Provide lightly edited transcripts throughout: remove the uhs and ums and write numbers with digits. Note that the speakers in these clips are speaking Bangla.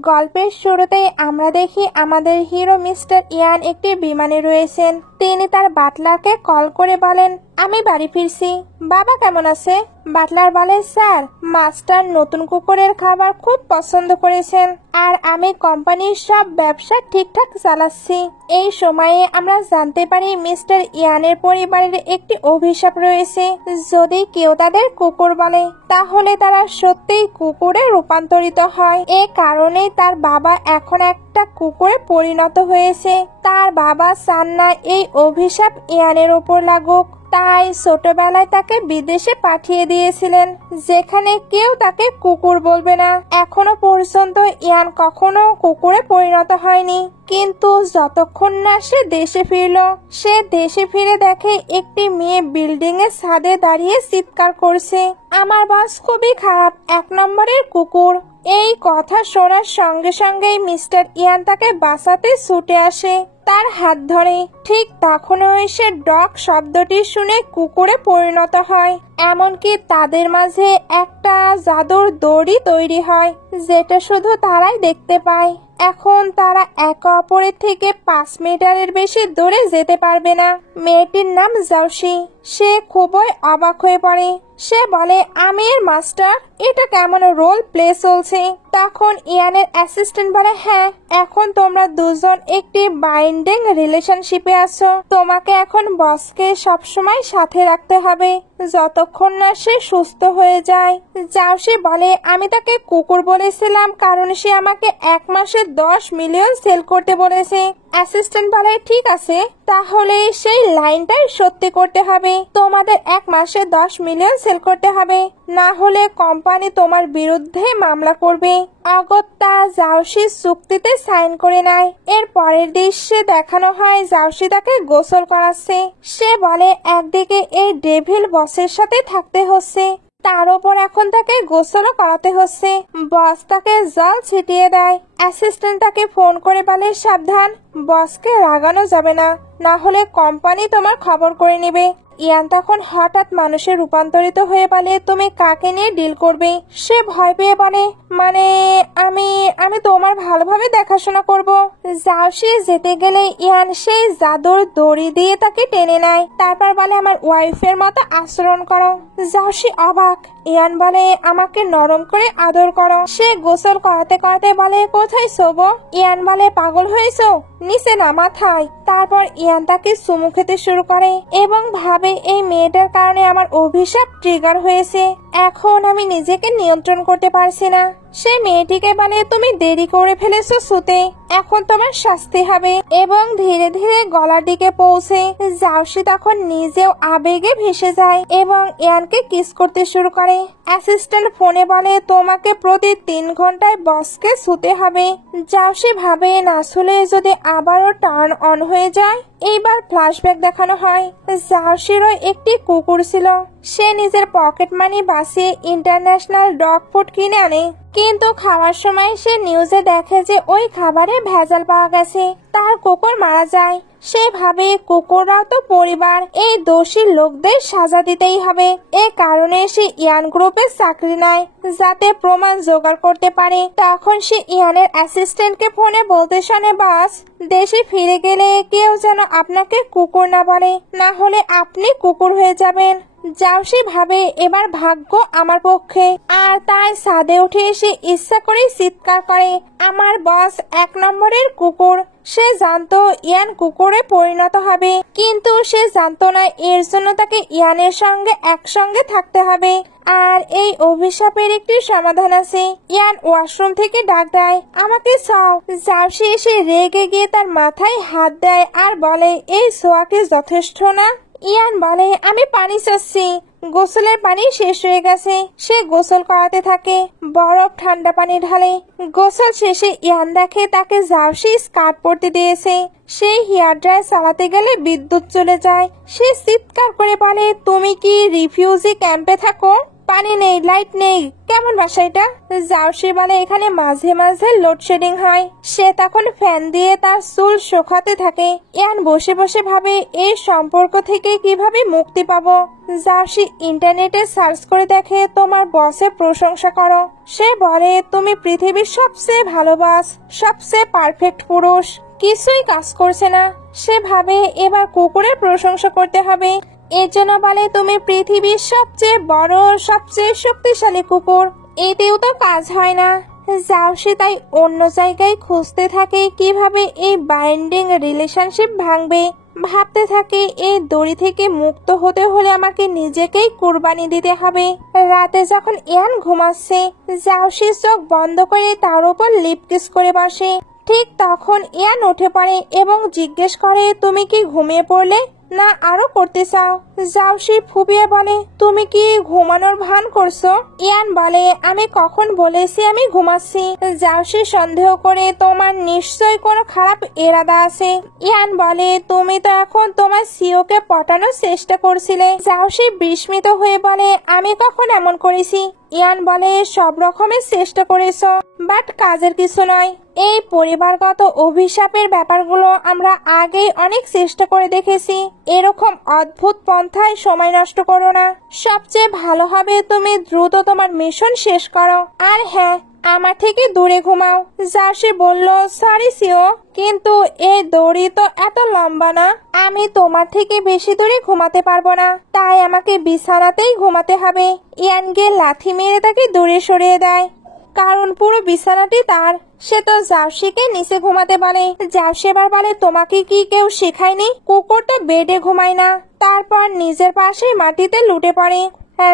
গল্পের শুরুতেই আমরা দেখি আমাদের হিরো মিস্টার ইয়ান একটি বিমানে রয়েছেন। তিনি তার বাটলারকে কল করে বলেন, আমি বাড়ি ফিরছি, বাবা কেমন আছে? বাটলার বলে, স্যার, মাস্টার নতুন কুকুরের খাবার খুব পছন্দ করেছেন আর আমি কোম্পানির সব ব্যবসা ঠিকঠাক চালাচ্ছি। এই সময়ে আমরা জানতে পারি মিস্টার ইয়ানের পরিবারের একটি অভিশাপ রয়েছে। যদি কেউ তাদের কুকুর বলে তাহলে তারা সত্যিই কুকুরে রূপান্তরিত হয়। এ কারণেই তার বাবা এখন একটা কুকুরে পরিণত হয়েছে। তার বাবা চান না এই অভিশাপ ইয়ানের উপর লাগুক, তাই ছোটবেলায় তাকে বিদেশে পাঠিয়ে দিয়েছিলেন, যেখানে কেউ তাকে কুকুর বলবে না। এখনো পর্যন্ত ইয়ান কখনো কুকুরে পরিণত হয়নি, কিন্তু যতক্ষণ না সে দেশে ফিরল, সে দেশে ফিরে দেখে একটি মেয়ে বিল্ডিং এর ছাদে দাঁড়িয়ে চিৎকার করছে, আমার বস খুবই খারাপ, 1 নম্বরের কুকুর। এই কথা শোনার সঙ্গে সঙ্গেই মিস্টার ইয়ান তাকে বাঁচাতে ছুটে আসে, তার হাত ধরে। ঠিক তখনই সে ডগ শব্দটি শুনে কুকুরে পরিণত হয়। এমনকি তাদের মাঝে একটা জাদুর দড়ি তৈরি হয়, যেটা শুধু তারাই দেখতে পায়। এখন তারা একে অপরের থেকে 5 মিটারের বেশি দূরে যেতে পারবে না। মেয়েটির নাম জাউসি। সে খুবই অবাক হয়ে পড়ে। সে বলে, আমি এর মাস্টার, এটা কেমন রোল প্লে চলছে? তখন ইয়ানের অ্যাসিস্ট্যান্ট বলে, হ্যাঁ, এখন তোমরা দুজন একটি বাইন্ডিং রিলেশনশিপে আছো। তোমাকে এখন বসকে সবসময় সাথে রাখতে হবে যতক্ষণ না সে সুস্থ হয়ে যায়। জাউসি বলে, আমি তাকে কুকুর বলেছিলাম কারণ সে আমাকে 1 মাসে 10 মিলিয়ন সেল করতে বলেছে। অ্যাসিস্ট্যান্ট বলে, ঠিক আছে, তাহলে সেই লাইনটাই সত্যি করতে হবে। তোমাদের 1 মাসে 10 মিলিয়ন সেল করতে হবে, না হলে কোম্পানি তোমার বিরুদ্ধে মামলা করবে। অগত্যা জাউসি চুক্তিতে সাইন করে নেয়। এর পরের দৃশ্যে দেখানো হয় জাউসি তাকে গোসল করাচ্ছে। সে বলে, একদিকে এই ডেভিল বসের সাথে থাকতে হচ্ছে, তার উপর এখন তাকে গোসলও করাতে হচ্ছে। বস তাকে জল ছিটিয়ে দেয়। অ্যাসিস্ট্যান্ট তাকে ফোন করে বলে, সাবধান, বসকে রাগানো যাবে না, না হলে কোম্পানি তোমার খবর করে নেবে। ইয়ান তখন হঠাৎ মানুষে রূপান্তরিত হয়ে বলে, তুমি কাকে নিয়ে ডিল করবে? সে ভয় পেয়ে বলে, মানে আমি তোমার ভালোভাবে দেখাশোনা করব। জাউসি যেতে গেলে ইয়ান সেই জাদুর দড়ি দিয়ে তাকে টেনে নেয়। তারপর বলে, আমার ওয়াইফের মতো আচরণ করো। জাউসি অবাক। ইয়ান বলে, আমাকে নরম করে আদর করো। সে গোসল করাতে করাতে বলে, কোথায় শোবো? ইয়ান বলে, পাগল হয়েছো, নিচে না, মাথায়। তারপর ইয়ান তাকে চুমু খেতে শুরু করে এবং ভাবে, এই মেয়েটার কারণে আমার অভিশাপ ট্রিগার হয়েছে, এখন আমি নিজেকে নিয়ন্ত্রণ করতে পারছি না। সে মেয়েটিকে বলে, তুমি দেরি করে ফেলেছো শুতে, এখন তোমার শাস্তি হবে, এবং ধীরে ধীরে গলার দিকে পৌঁছে জাউসি তখন নিজেও আবেগে ভেসে যায় এবং ইয়ানকে কিস করতে শুরু করে। অ্যাসিস্ট্যান্ট ফোনে বলে, তোমাকে প্রতি 3 ঘন্টায় বসকে শুতে হবে। জাউসি ভাবে, না শুলে যদি আবারও টার্ন অন হয়ে যায়। এইবার ফ্ল্যাশব্যাক দেখানো হয়। জাউসিরও একটি কুকুর ছিল। সে নিজের পকেট মানি বাঁচিয়ে ইন্টারন্যাশনাল ডগ ফুড কিনে আনে, কিন্তু খাওয়ার সময় সে নিউজে দেখে যে ওই খাবারে ভেজাল পাওয়া গেছে, তার কুকুর মারা যায়। সে ভাবে, কুকুররাও তো পরিবার, এই দোষী লোকদের সাজা দিতেই হবে। এ কারণে সে ইয়ান গ্রুপে চাকরি নেয়, যাতে প্রমাণ জোগাড় করতে পারে। তখন সে ইয়ানের অ্যাসিস্ট্যান্টকে ফোনে বলতে শোনে, বাস, দেশে ফিরে গেলে কেউ যেন আপনাকে কুকুর না বলে, না হলে আপনি কুকুর হয়ে যাবেন। জাউসি ভাবে, এবার ভাগ্য আমার পক্ষে, আর তাই ছাদে উঠে এসে ইচ্ছা করে চিৎকার করে, আমার বস 1 নম্বরের কুকুর। সে জানতো ইয়ান কুকুরে পরিণত হবে, কিন্তু সে জানতো না এর জন্য তাকে ইয়ানের সঙ্গে একসঙ্গে থাকতে হবে। আর এই অভিশাপের একটি সমাধান আছে। ইয়ান ওয়াশরুম থেকে ডাক দেয়, আমাকে চাও। জাউসি এসে রেগে গিয়ে তার মাথায় হাত দেয় আর বলে, এই ছোঁয়া কি যথেষ্ট না? ইয়ান বলে, আমি পানি চাচ্ছি, গোসলের পানি শেষ হয়ে গেছে। সে গোসল করাতে থাকে, বরফ ঠান্ডা পানি ঢালে। গোসল শেষে ইয়ান দেখে তাকে জাউসি স্কার্ট পরতে দিয়েছে। সে হেয়ার ড্রায়ার চালাতে গেলে বিদ্যুৎ চলে যায়। সে চিৎকার করে বলে, তুমি কি রিফিউজি ক্যাম্পে থাকো? পানি নেই, লাইট নেই, কেমন বাসা এটা? জাউসি বলে এখানে মাঝে মাঝে লোডশেডিং হয়। সে তখন ফ্যান দিয়ে তার চুল শুকাতে থাকে। ইয়ান বসে বসে ভাবে এই সম্পর্ক থেকে কিভাবে মুক্তি পাবো। জাউসি ইন্টারনেটে সার্চ করে দেখে তোমার বসের প্রশংসা করো। সে বলে তুমি পৃথিবীর সবচেয়ে ভালোবাস, সবচেয়ে পারফেক্ট পুরুষ। কিছুই কাজ করছে না। সে ভাবে এবার কুকুরের প্রশংসা করতে হবে। এর জন্য বলে তুমি পৃথিবীর সবচেয়ে বড়, সবচেয়ে শক্তিশালী কুকুর। এতেও তো কাজ হয় না। জাউসি তাই অন্য জায়গায় খুঁজতে থাকে কিভাবে এই বাইন্ডিং রিলেশনশিপ ভাঙবে। ভাবতে থাকে এই দড়ি থেকে মুক্ত হতে হলে আমাকে নিজেকেই কুরবানি দিতে হবে। রাতে যখন ইয়ান ঘুমাচ্ছে, জাউসি চোখ বন্ধ করে তার উপর লিপ কিস করে বসে। ঠিক তখন ইয়ান উঠে পড়ে এবং জিজ্ঞেস করে তুমি কি ঘুমিয়ে পড়লে না আরো করতে চাও? জাউসি ফুপিয়ে বলে তুমি কি ঘুমানোর ভান করছো? ইয়ান বলে আমি কখন বলেছি আমি ঘুমাচ্ছি? জাউসি সন্দেহ করে তোমার নিশ্চয়ই কোনো খারাপ ইরাদা আছে। ইয়ান বলে তুমি তো এখন তোমার সিওকে পটানোর চেষ্টা করছিলে। জাউসি বিস্মিত হয়ে বলে আমি কখন এমন করেছি? ইয়ান বলে সব রকমের চেষ্টা করেছো, বাট কাজের কিছু নয়। এই পরিবারগত অভিশাপের ব্যাপারগুলো আমরা আগেই অনেক চেষ্টা করে দেখেছি। এরকম অদ্ভুত পন্থায় সময় নষ্ট করো না। সবচেয়ে ভালো হবে তুমি দ্রুত তোমার মিশন শেষ করো। আর হ্যাঁ, আমার থেকে দূরে ঘুমাও। জাউসি বলল সরি সিও, কিন্তু এই দড়ি তো এত লম্বা না। আমি তোমার থেকে বেশি দূরে ঘুমাতে পারবো না, তাই আমাকে বিছানাতেই ঘুমাতে হবে। ইয়ান গিয়ে লাথি মেরে তাকে দূরে সরিয়ে দেয়, কারণ পুরো বিছানাটি তার। সে তো জাউসিকে নিচে ঘুমাতে বলে। জাউসি এবার বলে তোমাকে কি কেউ শেখায়নি? কুকুর তো বেডে ঘুমায় না। তারপর নিজের পাশে মাটিতে লুটে পড়ে।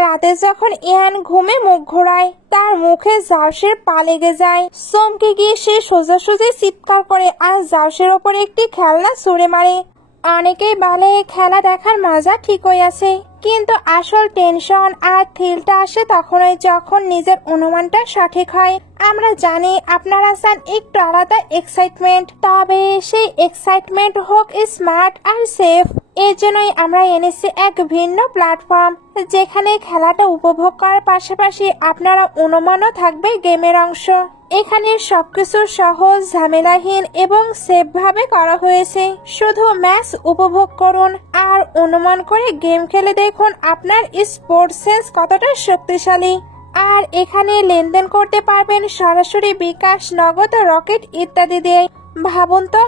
রাতে যখন ইয়ান ঘুমে মুখ ঘোরায়, তার মুখে জাউসির পা লেগে যায়। চমকে গিয়ে সে সোজাসুজি চিৎকার করে আর জাউসির ওপর একটি খেলনা ছুঁড়ে মারে। অনেকেই বলে খেলা দেখার মজা ঠিকই আছে, কিন্তু আসল টেনশন আর থ্রিলটা আসে তখনই যখন নিজের অনুমানটা সঠিক হয়। আমরা জানি আপনারা চান একটু আলাদা এক্সাইটমেন্ট, তবে সেই এক্সাইটমেন্ট হোক স্মার্ট আর সেফ। এর জন্যই আমরা এনেছি এক ভিন্ন প্ল্যাটফর্ম, যেখানে খেলাটা উপভোগ করার পাশাপাশি আপনারা অনুমানও থাকবে গেমের অংশ। এখানে সবকিছু সহজ, ঝামেলাহীন এবং সেফ ভাবে করা হয়েছে। শুধু ম্যাচ উপভোগ করুন আর অনুমান করে গেম খেলে দেখুন আপনার স্পোর্টস সেন্স কতটা শক্তিশালী। আর এখানে লেনদেন করতে পারবেন সরাসরি বিকাশ, নগদ, রকেট ইত্যাদি দিয়ে। ভাবুন তো,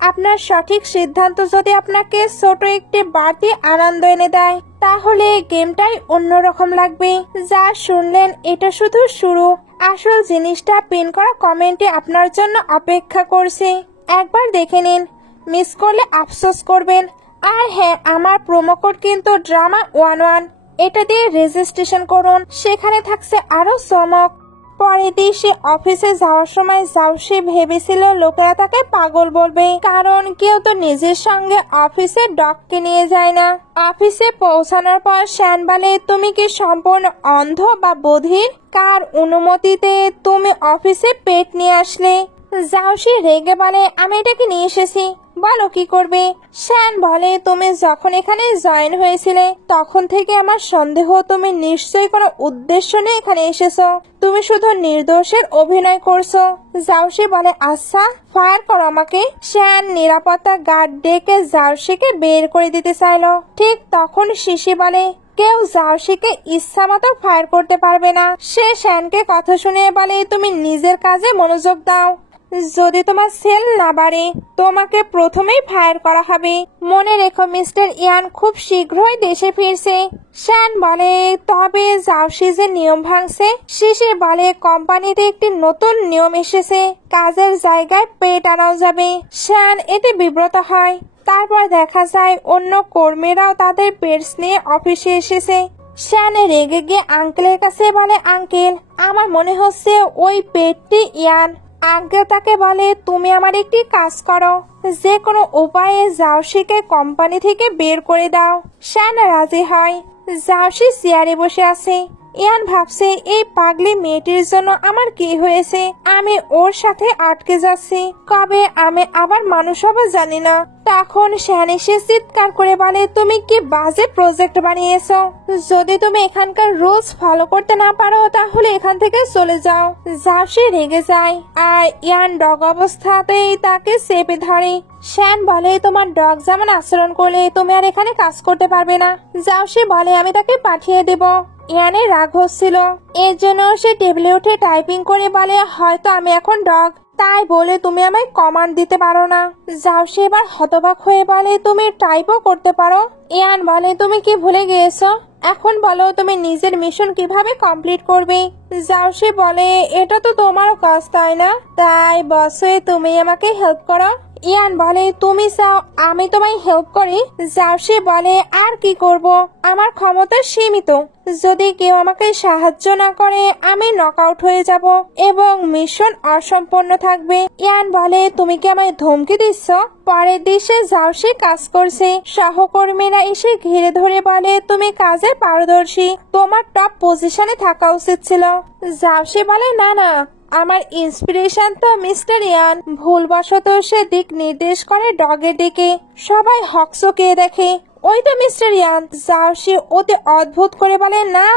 আপনার সঠিক সিদ্ধান্ত যদি আপনাকে ছোট একটি বাড়তি আনন্দ এনে দেয়, তাহলে গেমটাই অন্যরকম লাগবে। যা শুনলেন এটা শুধু শুরু। আসল জিনিসটা পিন করা কমেন্টে আপনার জন্য অপেক্ষা করছে। একবার দেখে নিন, মিস করলে আফসোস করবেন। আর হ্যাঁ, আমার প্রোমো কোড কিন্তু drama11। এটা দিয়ে রেজিস্ট্রেশন করুন, সেখানে থাকছে আরো চমক। পরের দিন সে অফিসে যাওয়ার সময় জাউসি ভেবেছিল লোকেরা তাকে পাগল বলবে, কারণ কেউ তো নিজের সঙ্গে অফিসে ডগকে নিয়ে যায় না। অফিসে পৌঁছানোর পর শ্যান বলে তুমি কি সম্পূর্ণ অন্ধ বা বধির? কার অনুমতিতে তুমি অফিসে পেট নিয়ে আসলে? জাউসি রেগে বলে আমি এটাকে নিয়ে এসেছি, বলো কি করবে? শ্যান বলে তুমি যখন এখানে জয়েন হয়েছিলে তখন থেকে আমার সন্দেহ তুমি নিশ্চয়ই কোনো উদ্দেশ্য নিয়ে এখানে এসেছো। তুমি শুধু নির্দোষের অভিনয় করছো। জাউসি বলে আচ্ছা, ফায়ার করো আমাকে। শ্যান নিরাপত্তা গার্ড ডেকে জাউসিকে বের করে দিতে চাইলো। ঠিক তখন শিশি বলে কেউ জাউসিকে ইচ্ছা মতো ফায়ার করতে পারবে না। সে শ্যানকে কথা শুনিয়ে বলে তুমি নিজের কাজে মনোযোগ দাও। যদি তোমার সেল না বাড়ে তোমাকে প্রথমেই ফায়ার করা হবে। মনে রেখো মিস্টার ইয়ান খুব শীঘ্রই দেশে ফিরছে। শ্যান বলে তবে জাউসি যে নিয়ম ভাঙছে। শিশির বলে কোম্পানিতে একটি নতুন নিয়ম এসেছে, কাজের জায়গায় পেট আনাও যাবে। শ্যান এতে বিব্রত হয়। তারপর দেখা যায় অন্য কর্মীরাও তাদের পেটস নিয়ে অফিসে এসেছে। শ্যান রেগে গিয়ে আঙ্কেলের কাছে বলে আঙ্কেল, আমার মনে হচ্ছে ওই পেটটি ইয়ান। আঙ্কেল তাকে বলে তুমি আমার একটি কাজ করো, যে কোনো উপায়ে জাউসিকে কোম্পানি থেকে বের করে দাও। শ্যান রাজি হয়। জাউসি চেয়ারে বসে আছে। ইয়ান ভাবছে এই পাগলি মেয়েটির জন্য আমার কি হয়েছে, আমি ওর সাথে আটকে যাচ্ছি, কবে আমি আবার মানুষ হবো জানি না। তখন শ্যান এসে চিৎকার করে বলে, তুমি কি বাজে প্রজেক্ট বানিয়েছো, যদি তুমি এখানকার রুলস ফলো করতে না পারো তাহলে এখান থেকে চলে যাও। জার্সি রেগে যায় আর ইয়ান ডগ অবস্থাতেই তাকে চেপে ধরে। শ্যান বলে, তোমার ডগ যেমন আচরণ করলে তুমি আর এখানে কাজ করতে পারবে না। জার্সি বলে, আমি তাকে পাঠিয়ে দেব। ইয়ানের রাগ হচ্ছিল, এর জন্য সে টেবিলে উঠে টাইপিং করে বলে, হয়তো আমি এখন ডগ, তাই বলে তুমি আমায় কমান্ড দিতে পারো না। জার্সি এবার হতবাক হয়ে বলে, তুমি টাইপও করতে পারো? ইয়ান বলে, তুমি কি ভুলে গিয়েছো? এখন বলো তুমি নিজের মিশন কিভাবে কমপ্লিট করবে। জার্সি বলে, এটা তো তোমারও কাজ তাই না, তাই বস হয়ে তুমি আমাকে হেল্প করো। ইয়ান বলে, তুমি চাও আমি তোমায় হেল্প করি? জার্সি বলে, আর কি করব, আমার ক্ষমতা সীমিত, যদি কেউ আমাকে সাহায্য না করে আমি নকআউট হয়ে যাব এবং মিশন অসম্পূর্ণ থাকবে। ইয়ান বলে, তুমি কি আমায় ধমকি দিচ্ছ? পরের দেশে জার্সি কাজ করছে, সহকর্মীরা এসে ঘিরে ধরে বলে, তুমি কাজে পারদর্শী, তোমার টপ পজিশনে থাকা উচিত ছিল। জার্সি বলে, না না, আমার ইন্সপিরেশন তো মিস্টার ইয়ান। ভুলবশত সে দিক নির্দেশ করে ডগের দিকে, সবাই হকচকিয়ে দেখে, ওই তো মিস্টার ইয়ান। জার্সি ওতে অদ্ভুত করে বলে, না,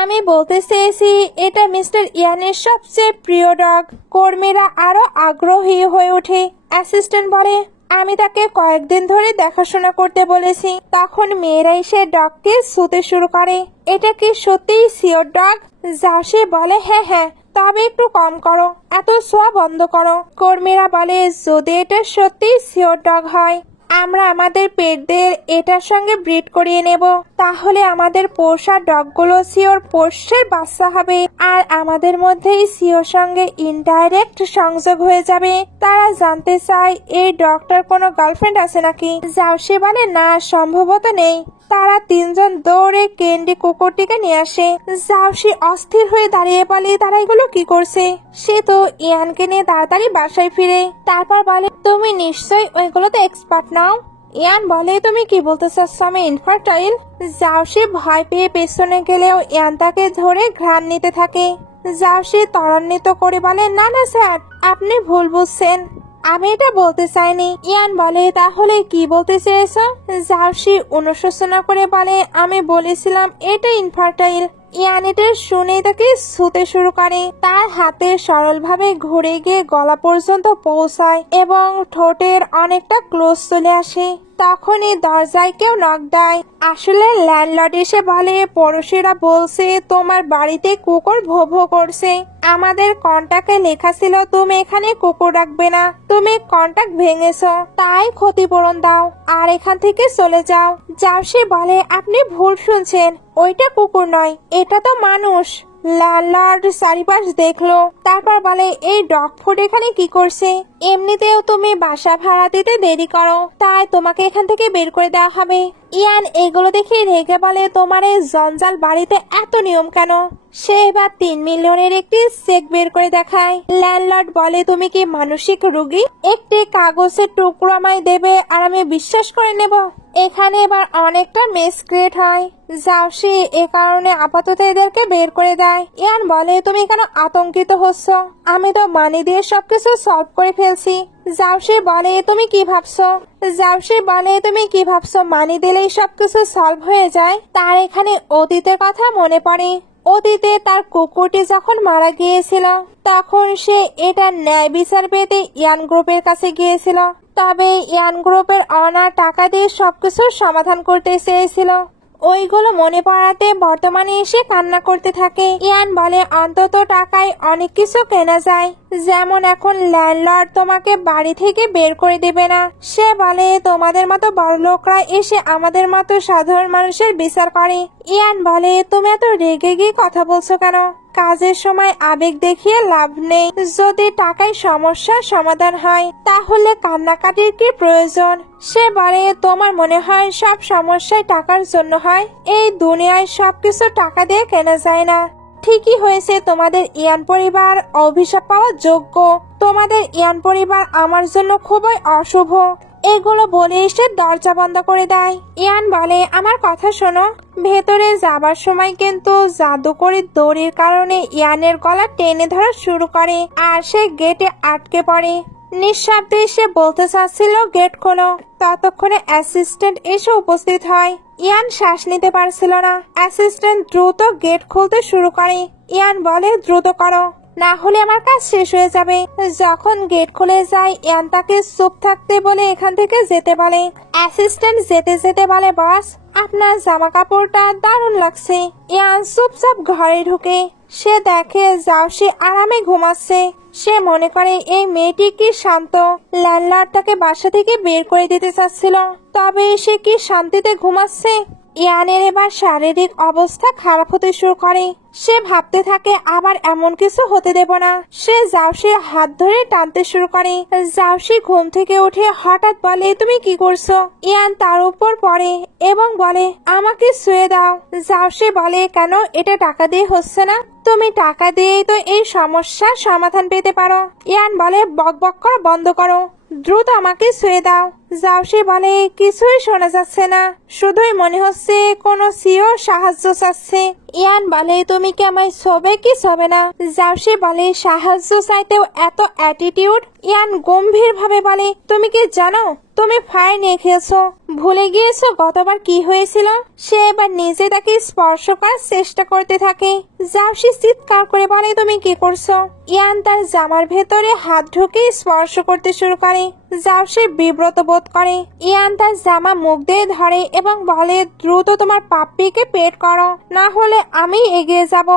আমি বলতে চেয়েছি এটা মিস্টার ইয়ানের সবচেয়ে প্রিয় ডগ। কর্মীরা আরো আগ্রহী হয়ে ওঠে। অ্যাসিস্ট্যান্ট বলে, আমি তাকে কয়েকদিন ধরে দেখাশোনা করতে বলেছি। তখন মেয়েরা এসে ডগকে ছুতে শুরু করে। এটা কি সত্যিই সিওর ডগ? জার্সি বলে, হ্যাঁ হ্যাঁ, তবে একটু কম করো, এত ছোঁয়া বন্ধ করো। কর্মীরা বলে, যদি এটা সত্যিই সিওর ডগ হয় আমরা আমাদের পেটদের এটার সঙ্গে ব্রিড করিয়ে নেব, তাহলে আমাদের পোষা ডগগুলো সিওর পোষ্যের বাচ্চা হবে আর আমাদের মধ্যেই সিওর সঙ্গে ইনডাইরেক্ট সংযোগ হয়ে যাবে। তারা জানতে চায় এই ডগটার কোনো গার্লফ্রেন্ড আছে নাকি। জার্সি বলে, না, সম্ভবত নেই। তারা তিনজন দৌড়ে ক্যান্ডি কুকুরটিকে নিয়ে আসে। জার্সি অস্থির হয়ে দাঁড়িয়ে বলে, তারা এগুলো কি করছে? সে তো ইয়ানকে নিয়ে তাড়াতাড়ি বাসায় ফিরে। তারপর বলে, তুমি নিশ্চয়ই ওইগুলোতে এক্সপার্ট নাও। ইয়ান বলে, তুমি কি বলতে চাচ্ছ আমি ইনফার্টাইল? জার্সি ভয় পেয়ে পেছনে গেলেও ইয়ান তাকে ধরে ঘ্রাণ নিতে থাকে। জার্সি ত্বরান্বিত করে বলে, না না স্যার, আপনি ভুল বুঝছেন, আমি এটা বলতে চাইনি। ইয়ান বলে, তাহলে কি বলতে চেয়েছো? জার্সি অনুশোচনা করে বলে, আমি বলেছিলাম এটা ইনফার্টাইল। ইয়ান এটা শুনে তাকে ছুতে শুরু করে। তার হাতে সরলভাবে ঘুরে গিয়ে গলা পর্যন্ত পৌঁছায় এবং ঠোঁটের অনেকটা ক্লোজ চলে আসে। তখনই দরজায় কেউ নক দেয়। আসলে ল্যান্ডলর্ড এসে বলে, পড়োশিরা বলছে তোমার বাড়িতে কুকুর ভো ভো করছে। আমাদের কন্ট্রাক্টে লেখা ছিল তুমি এখানে কুকুর রাখবে না, তুমি কন্ট্রাক্ট ভেঙেছো, তাই ক্ষতিপূরণ দাও আর এখান থেকে চলে যাও। জার্সি বলে, আপনি ভুল শুনছেন, ওইটা কুকুর নয়, এটা তো মানুষ। ল্যান্ডলর্ড চারিপাশ দেখলো, তারপর বলে, এই ডগ ফুড এখানে কি করছে? এমনিতেও তুমি বাসা ভাড়া দিতে দেরি করো, তাই তোমাকে এখান থেকে বের করে দেওয়া হবে। ইয়ান এগুলো দেখে রেগে বলে, তোমার এই জঞ্জাল বাড়িতে এত নিয়ম কেন? সে এবার 3 মিলিয়নের একটি চেক বের করে দেখায়। ল্যান্ডলর্ড বলে, তুমি কি মানসিক রোগী? একটি কাগজের টুকরো আমায় দেবে আর আমি বিশ্বাস করে নেব? এখানে এবার অনেকটা মেস ক্রিয়েট হয়। জার্সি এ কারণে আপাতত এদেরকে বের করে দেয়। ইয়ান বলে, তুমি কেন আতঙ্কিত হচ্ছ? আমি তো মানি দিয়ে সবকিছু সলভ করে ফেলছি। জার্সি বলে, তুমি কি ভাবছো? জার্সি বলে, তুমি কি ভাবছো মানি দিলেই সবকিছু সলভ হয়ে যায়? তার এখানে অতীতের কথা মনে পড়ে। অতীতে তার কুকুরটি যখন মারা গিয়েছিল তখন সে এটা ন্যায় বিচার পেতে ইয়ান গ্রুপের কাছে গিয়েছিল, তবে ইয়ান গ্রুপের অনার টাকা দিয়ে সবকিছুর সমাধান করতে চেয়েছিল। ওইগুলো মনে পড়াতে বর্তমানে এসে কান্না করতে থাকে। ইয়ান বলে, অন্তত টাকায় অনেক কিছু কেনা যায়, যেমন এখন ল্যান্ডলর্ড তোমাকে বাড়ি থেকে বের করে দেবে না। সে বলে, তোমাদের মতো বড়লোকরা এসে আমাদের মতো সাধারণ মানুষের বিচার করে। ইয়ান বলে, তুমি এত রেগে গিয়ে কথা বলছো কেন? কাজের সময় আবেগ দেখিয়ে লাভ নেই। যদি টাকায় সমস্যার সমাধান হয় তাহলে কান্নাকাটির কি প্রয়োজন? সে বলে, তোমার মনে হয় সব সমস্যায় টাকার জন্য হয়? এই দুনিয়ায় সবকিছু টাকা দিয়ে কেনা যায় না। ঠিকই হয়েছে, তোমাদের ইয়ান পরিবার অভিশাপ পাওয়ার যোগ্য। তোমাদের ইয়ান পরিবার আমার জন্য খুবই অশুভ। এগুলো বলে এসে দরজা বন্ধ করে দেয়। ইয়ান বলে, আমার কথা শোনো। ভেতরে যাবার সময় কিন্তু জাদুকরি দড়ির কারণে ইয়ানের গলা টেনে ধরা শুরু করে আর সে গেটে আটকে পড়ে। নিঃশব্দে সে বলতে চাচ্ছিল গেট খোলো, ততক্ষণে অ্যাসিস্ট্যান্ট এসে উপস্থিত হয়। ইয়ান শ্বাস নিতে পারছিল না। অ্যাসিস্ট্যান্ট দ্রুত গেট খুলতে শুরু করে। ইয়ান বলে, দ্রুত করো, না হলে আমার কাজ শেষ হয়ে যাবে। যখন গেট খুলে যায়, ইয়ান তাকে চুপ থাকতে বলে এখান থেকে যেতে বলে। অ্যাসিস্ট্যান্ট যেতে যেতে বলে, বস, আপনার জামা কাপড়টা দারুণ লাগছে। ইয়ান চুপচাপ ঘরে ঢুকে। সে দেখে জাউসি আরামে ঘুমাচ্ছে। সে মনে করে এই মেয়েটি কি শান্ত। ল্যান্ডলর্ড তাকে বাসা থেকে বের করে দিতে চাচ্ছিল, তবে সে কি শান্তিতে ঘুমাচ্ছে। ইয়ানের এবার শারীরিক অবস্থা খারাপ হতে শুরু করে। সে ভাবতে থাকে আবার এমন কিছু হতে দেব না। সে জাউসির হাত ধরে টানতে শুরু করে। জাউসি ঘুম থেকে উঠে হঠাৎ বলে, তুমি কি করছো? ইয়ান তার উপর পড়ে এবং বলে, আমাকে শুয়ে দাও। জাউসি বলে, কেন? এটা টাকা দিয়ে হচ্ছে না? তুমি টাকা দিয়েই তো এই সমস্যার সমাধান পেতে পারো। ইয়ান বলে, বকবক করা বন্ধ করো, দ্রুত আমাকে শুয়ে দাও। জাউসি বলে, কিছুই শোনা যাচ্ছে না, শুধুই মনে হচ্ছে কোনো সিও সাহায্য চাচ্ছে। ইয়ান বলে, তুমি কি আমায় ছবে কি ছবে না? জাউসি বলে, সাহায্য চাইতেও এত অ্যাটিটিউড? ইয়ান গম্ভীর ভাবে বলে, তুমি কি জানো তুমি ফায়ার নিয়ে খেয়েছো? ভুলে গিয়েছো গতবার কি হয়েছিল? সে এবার নিজে তাকে স্পর্শ করার চেষ্টা করতে থাকে। জাউসি চিৎকার করে বলে, তুমি কি করছো? ইয়ান তার জামার ভেতরে হাত ঢুকে স্পর্শ করতে শুরু করে। জাউসি বিব্রত বোধ করে। ইয়ান তার জামা মুখ দিয়ে ধরে এবং বলে, দ্রুত তোমার পাপ্পিকে পেট করো, না হলে আমি এগিয়ে যাব।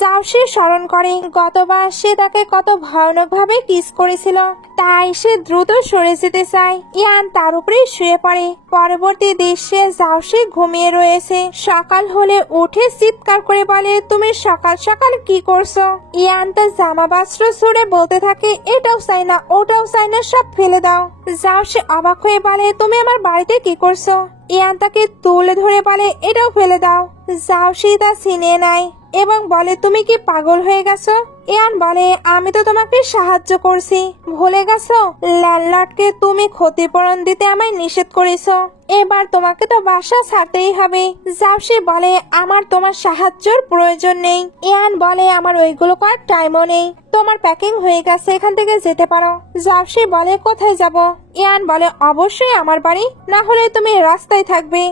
জাউসি স্মরণ করে গতবার সে তাকে কত ভয়ানক ভাবে কিস করেছিল, তাই সে দ্রুত সরে যেতে চায়। ইয়ান তার উপরে শুয়ে পড়ে। পরবর্তী দৃশ্যে জাউসি ঘুমিয়ে রয়েছে। সকাল হলে উঠে চিৎকার করে বলে, তুমি সকাল সকাল কি করছো? ইয়ান তার জামা বস্ত্র ছুড়ে বলতে থাকে, এটাও চাই না, ওটাও চাই না, সব ফেলে দাও। জাউসি অবাক হয়ে বলে, তুমি আমার বাড়িতে কি করছো? ইয়ান তাকে তুলে ধরে বলে, এটাও ফেলে দাও। জাউসি তা ছিনিয়ে নেয় এবং বলে, তুমি কি পাগল হয়ে গেছো? ইয়ান বলে, আমি তো তোমাকে সাহায্য করছি, ভুলে গেছো? ল্যান্ডলর্ডকে তুমি ক্ষতিপূরণ দিতে আমায় নিষেধ করেছো, এবার তোমাকে তো বাসা ছাড়তেই হবে। জাউসি বলে, আমার তোমার সাহায্যের প্রয়োজন নেই। ইয়ান বলে, আমার ওইগুলো করার টাইমও নেই, তোমার প্যাকিং হয়ে গেছে, এখান থেকে যেতে পারো। জাউসি বলে, কোথায় যাব? ইয়ান বলে, অবশ্যই আমার বাড়ি, না হলে তুমি রাস্তায় থাকবে।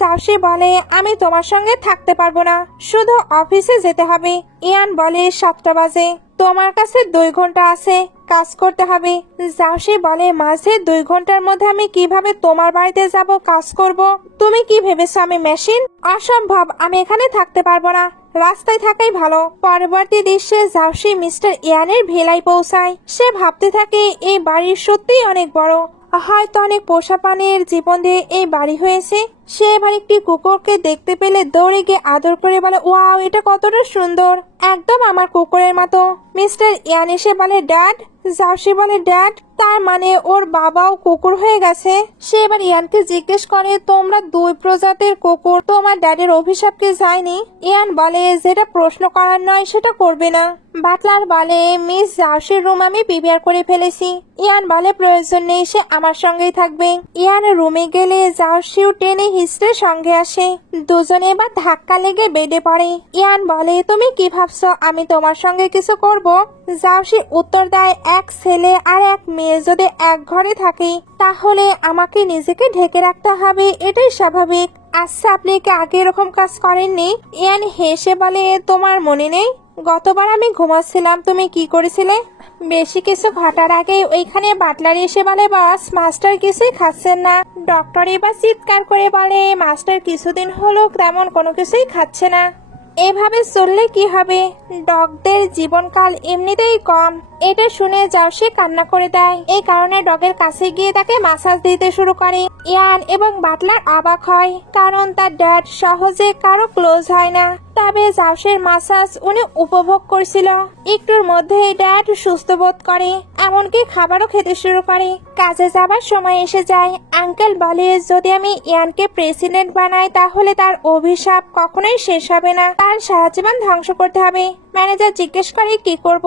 জাউসি বলে, আমি তোমার সঙ্গে থাকতে পারবো না, শুধু অফিসে যেতে হবে। ইয়ান বলে, 7টা বাজে, তোমার কাছে 2 ঘন্টা আছে, কাজ করতে হবে। জাউসি বলে, মাঝে 2 ঘন্টার মধ্যে আমি কিভাবে তোমার বাড়িতে যাব, কাজ করব? তুমি কি ভেবেছো আমি মেশিন? অসম্ভব, আমি এখানে থাকতে পারবো না, রাস্তায় থাকাই ভালো। পরবর্তী দৃশ্যে জাউসি মিস্টার ইয়ানের ভেলায় পৌঁছায়। সে ভাবতে থাকে এই বাড়ি সত্যিই অনেক বড়, হয়তো অনেক পোষা প্রাণীর জীবন দিয়ে এই বাড়ি হয়েছে। সে এবার একটি কুকুরকে দেখতে পেলে দৌড়ে গিয়ে আদর করে বলে, ওয়াও, এটা কতটা সুন্দর, একদম আমার কুকুরের মতো। মিস্টার ইয়ান এসে বলে, ড্যাড। জাউসি বলে, ড্যাড? তার মানে ওর বাবাও কুকুর হয়ে গেছে। সে এবার ইয়ানকে জিজ্ঞেস করে, তোমরা 2 প্রজাতির কুকুর, তোমার ড্যাডের অভিশাপ কি যায়নি? ইয়ান বলে, যেটা প্রশ্ন করার নয় সেটা করবে না। বাটলার বলে, মিস জাউসির রুম আমি প্রিপেয়ার করে ফেলেছি। ইয়ান বলে, প্রয়োজন নেই, সে আমার সঙ্গেই থাকবে। ইয়ান রুমে গেলে জাউসিও টেনে হিস্ট্রে সঙ্গে আসে। দুজনে এবার ধাক্কা লেগে বেডে পড়ে। ইয়ান বলে, তুমি কি ভাবছো আমি তোমার সঙ্গে কিছু করব? জাউসি উত্তর দেয়, এক ছেলে আর এক মেয়ে যদি এক ঘরে থাকে তাহলে আমাকে নিজেকে ঢেকে রাখতে হবে, এটাই স্বাভাবিক। আচ্ছা, আপনি কি আগে এরকম কাজ করেননি? ইয়ান হেসে বলে, তোমার মনে নেই গতবার আমি ঘুমাচ্ছিলাম তুমি কি করেছিলে? বেশি কিছু ঘটার আগে ওইখানে বাটলার এসে বলে, বাস, মাস্টার কিছুই খাচ্ছেন না। ডক্টর এবার চিৎকার করে বলে, মাস্টার কিছুদিন হলো তেমন কোনো কিছুই খাচ্ছে না। এভাবে চললে কি হবে? ডগদের জীবনকাল এমনিতেই কম। এটা শুনে জাউসি কান্না করে দেয়। এই কারণে ডগের কাছে গিয়ে তাকে মাসাজ দিতে শুরু করে। ইয়ান এবং বাটলার অবাক হয়, কারণ তার ড্যাড সহজে কারো ক্লোজ হয় না। তবে জাউসির মাসাজ উনি উপভোগ করছিল। একটুর মধ্যেই ড্যাড সুস্থ বোধ করে, এমনকি খাবারও খেতে শুরু করে। কাজে যাবার সময় এসে যায়। আঙ্কেল বলে, যদি আমি ইয়ানকে প্রেসিডেন্ট বানাই তাহলে তার অভিশাপ কখনোই শেষ হবে না, তার সারা জীবন ধ্বংস করতে হবে। ম্যানেজার জিজ্ঞেস করে কি করব।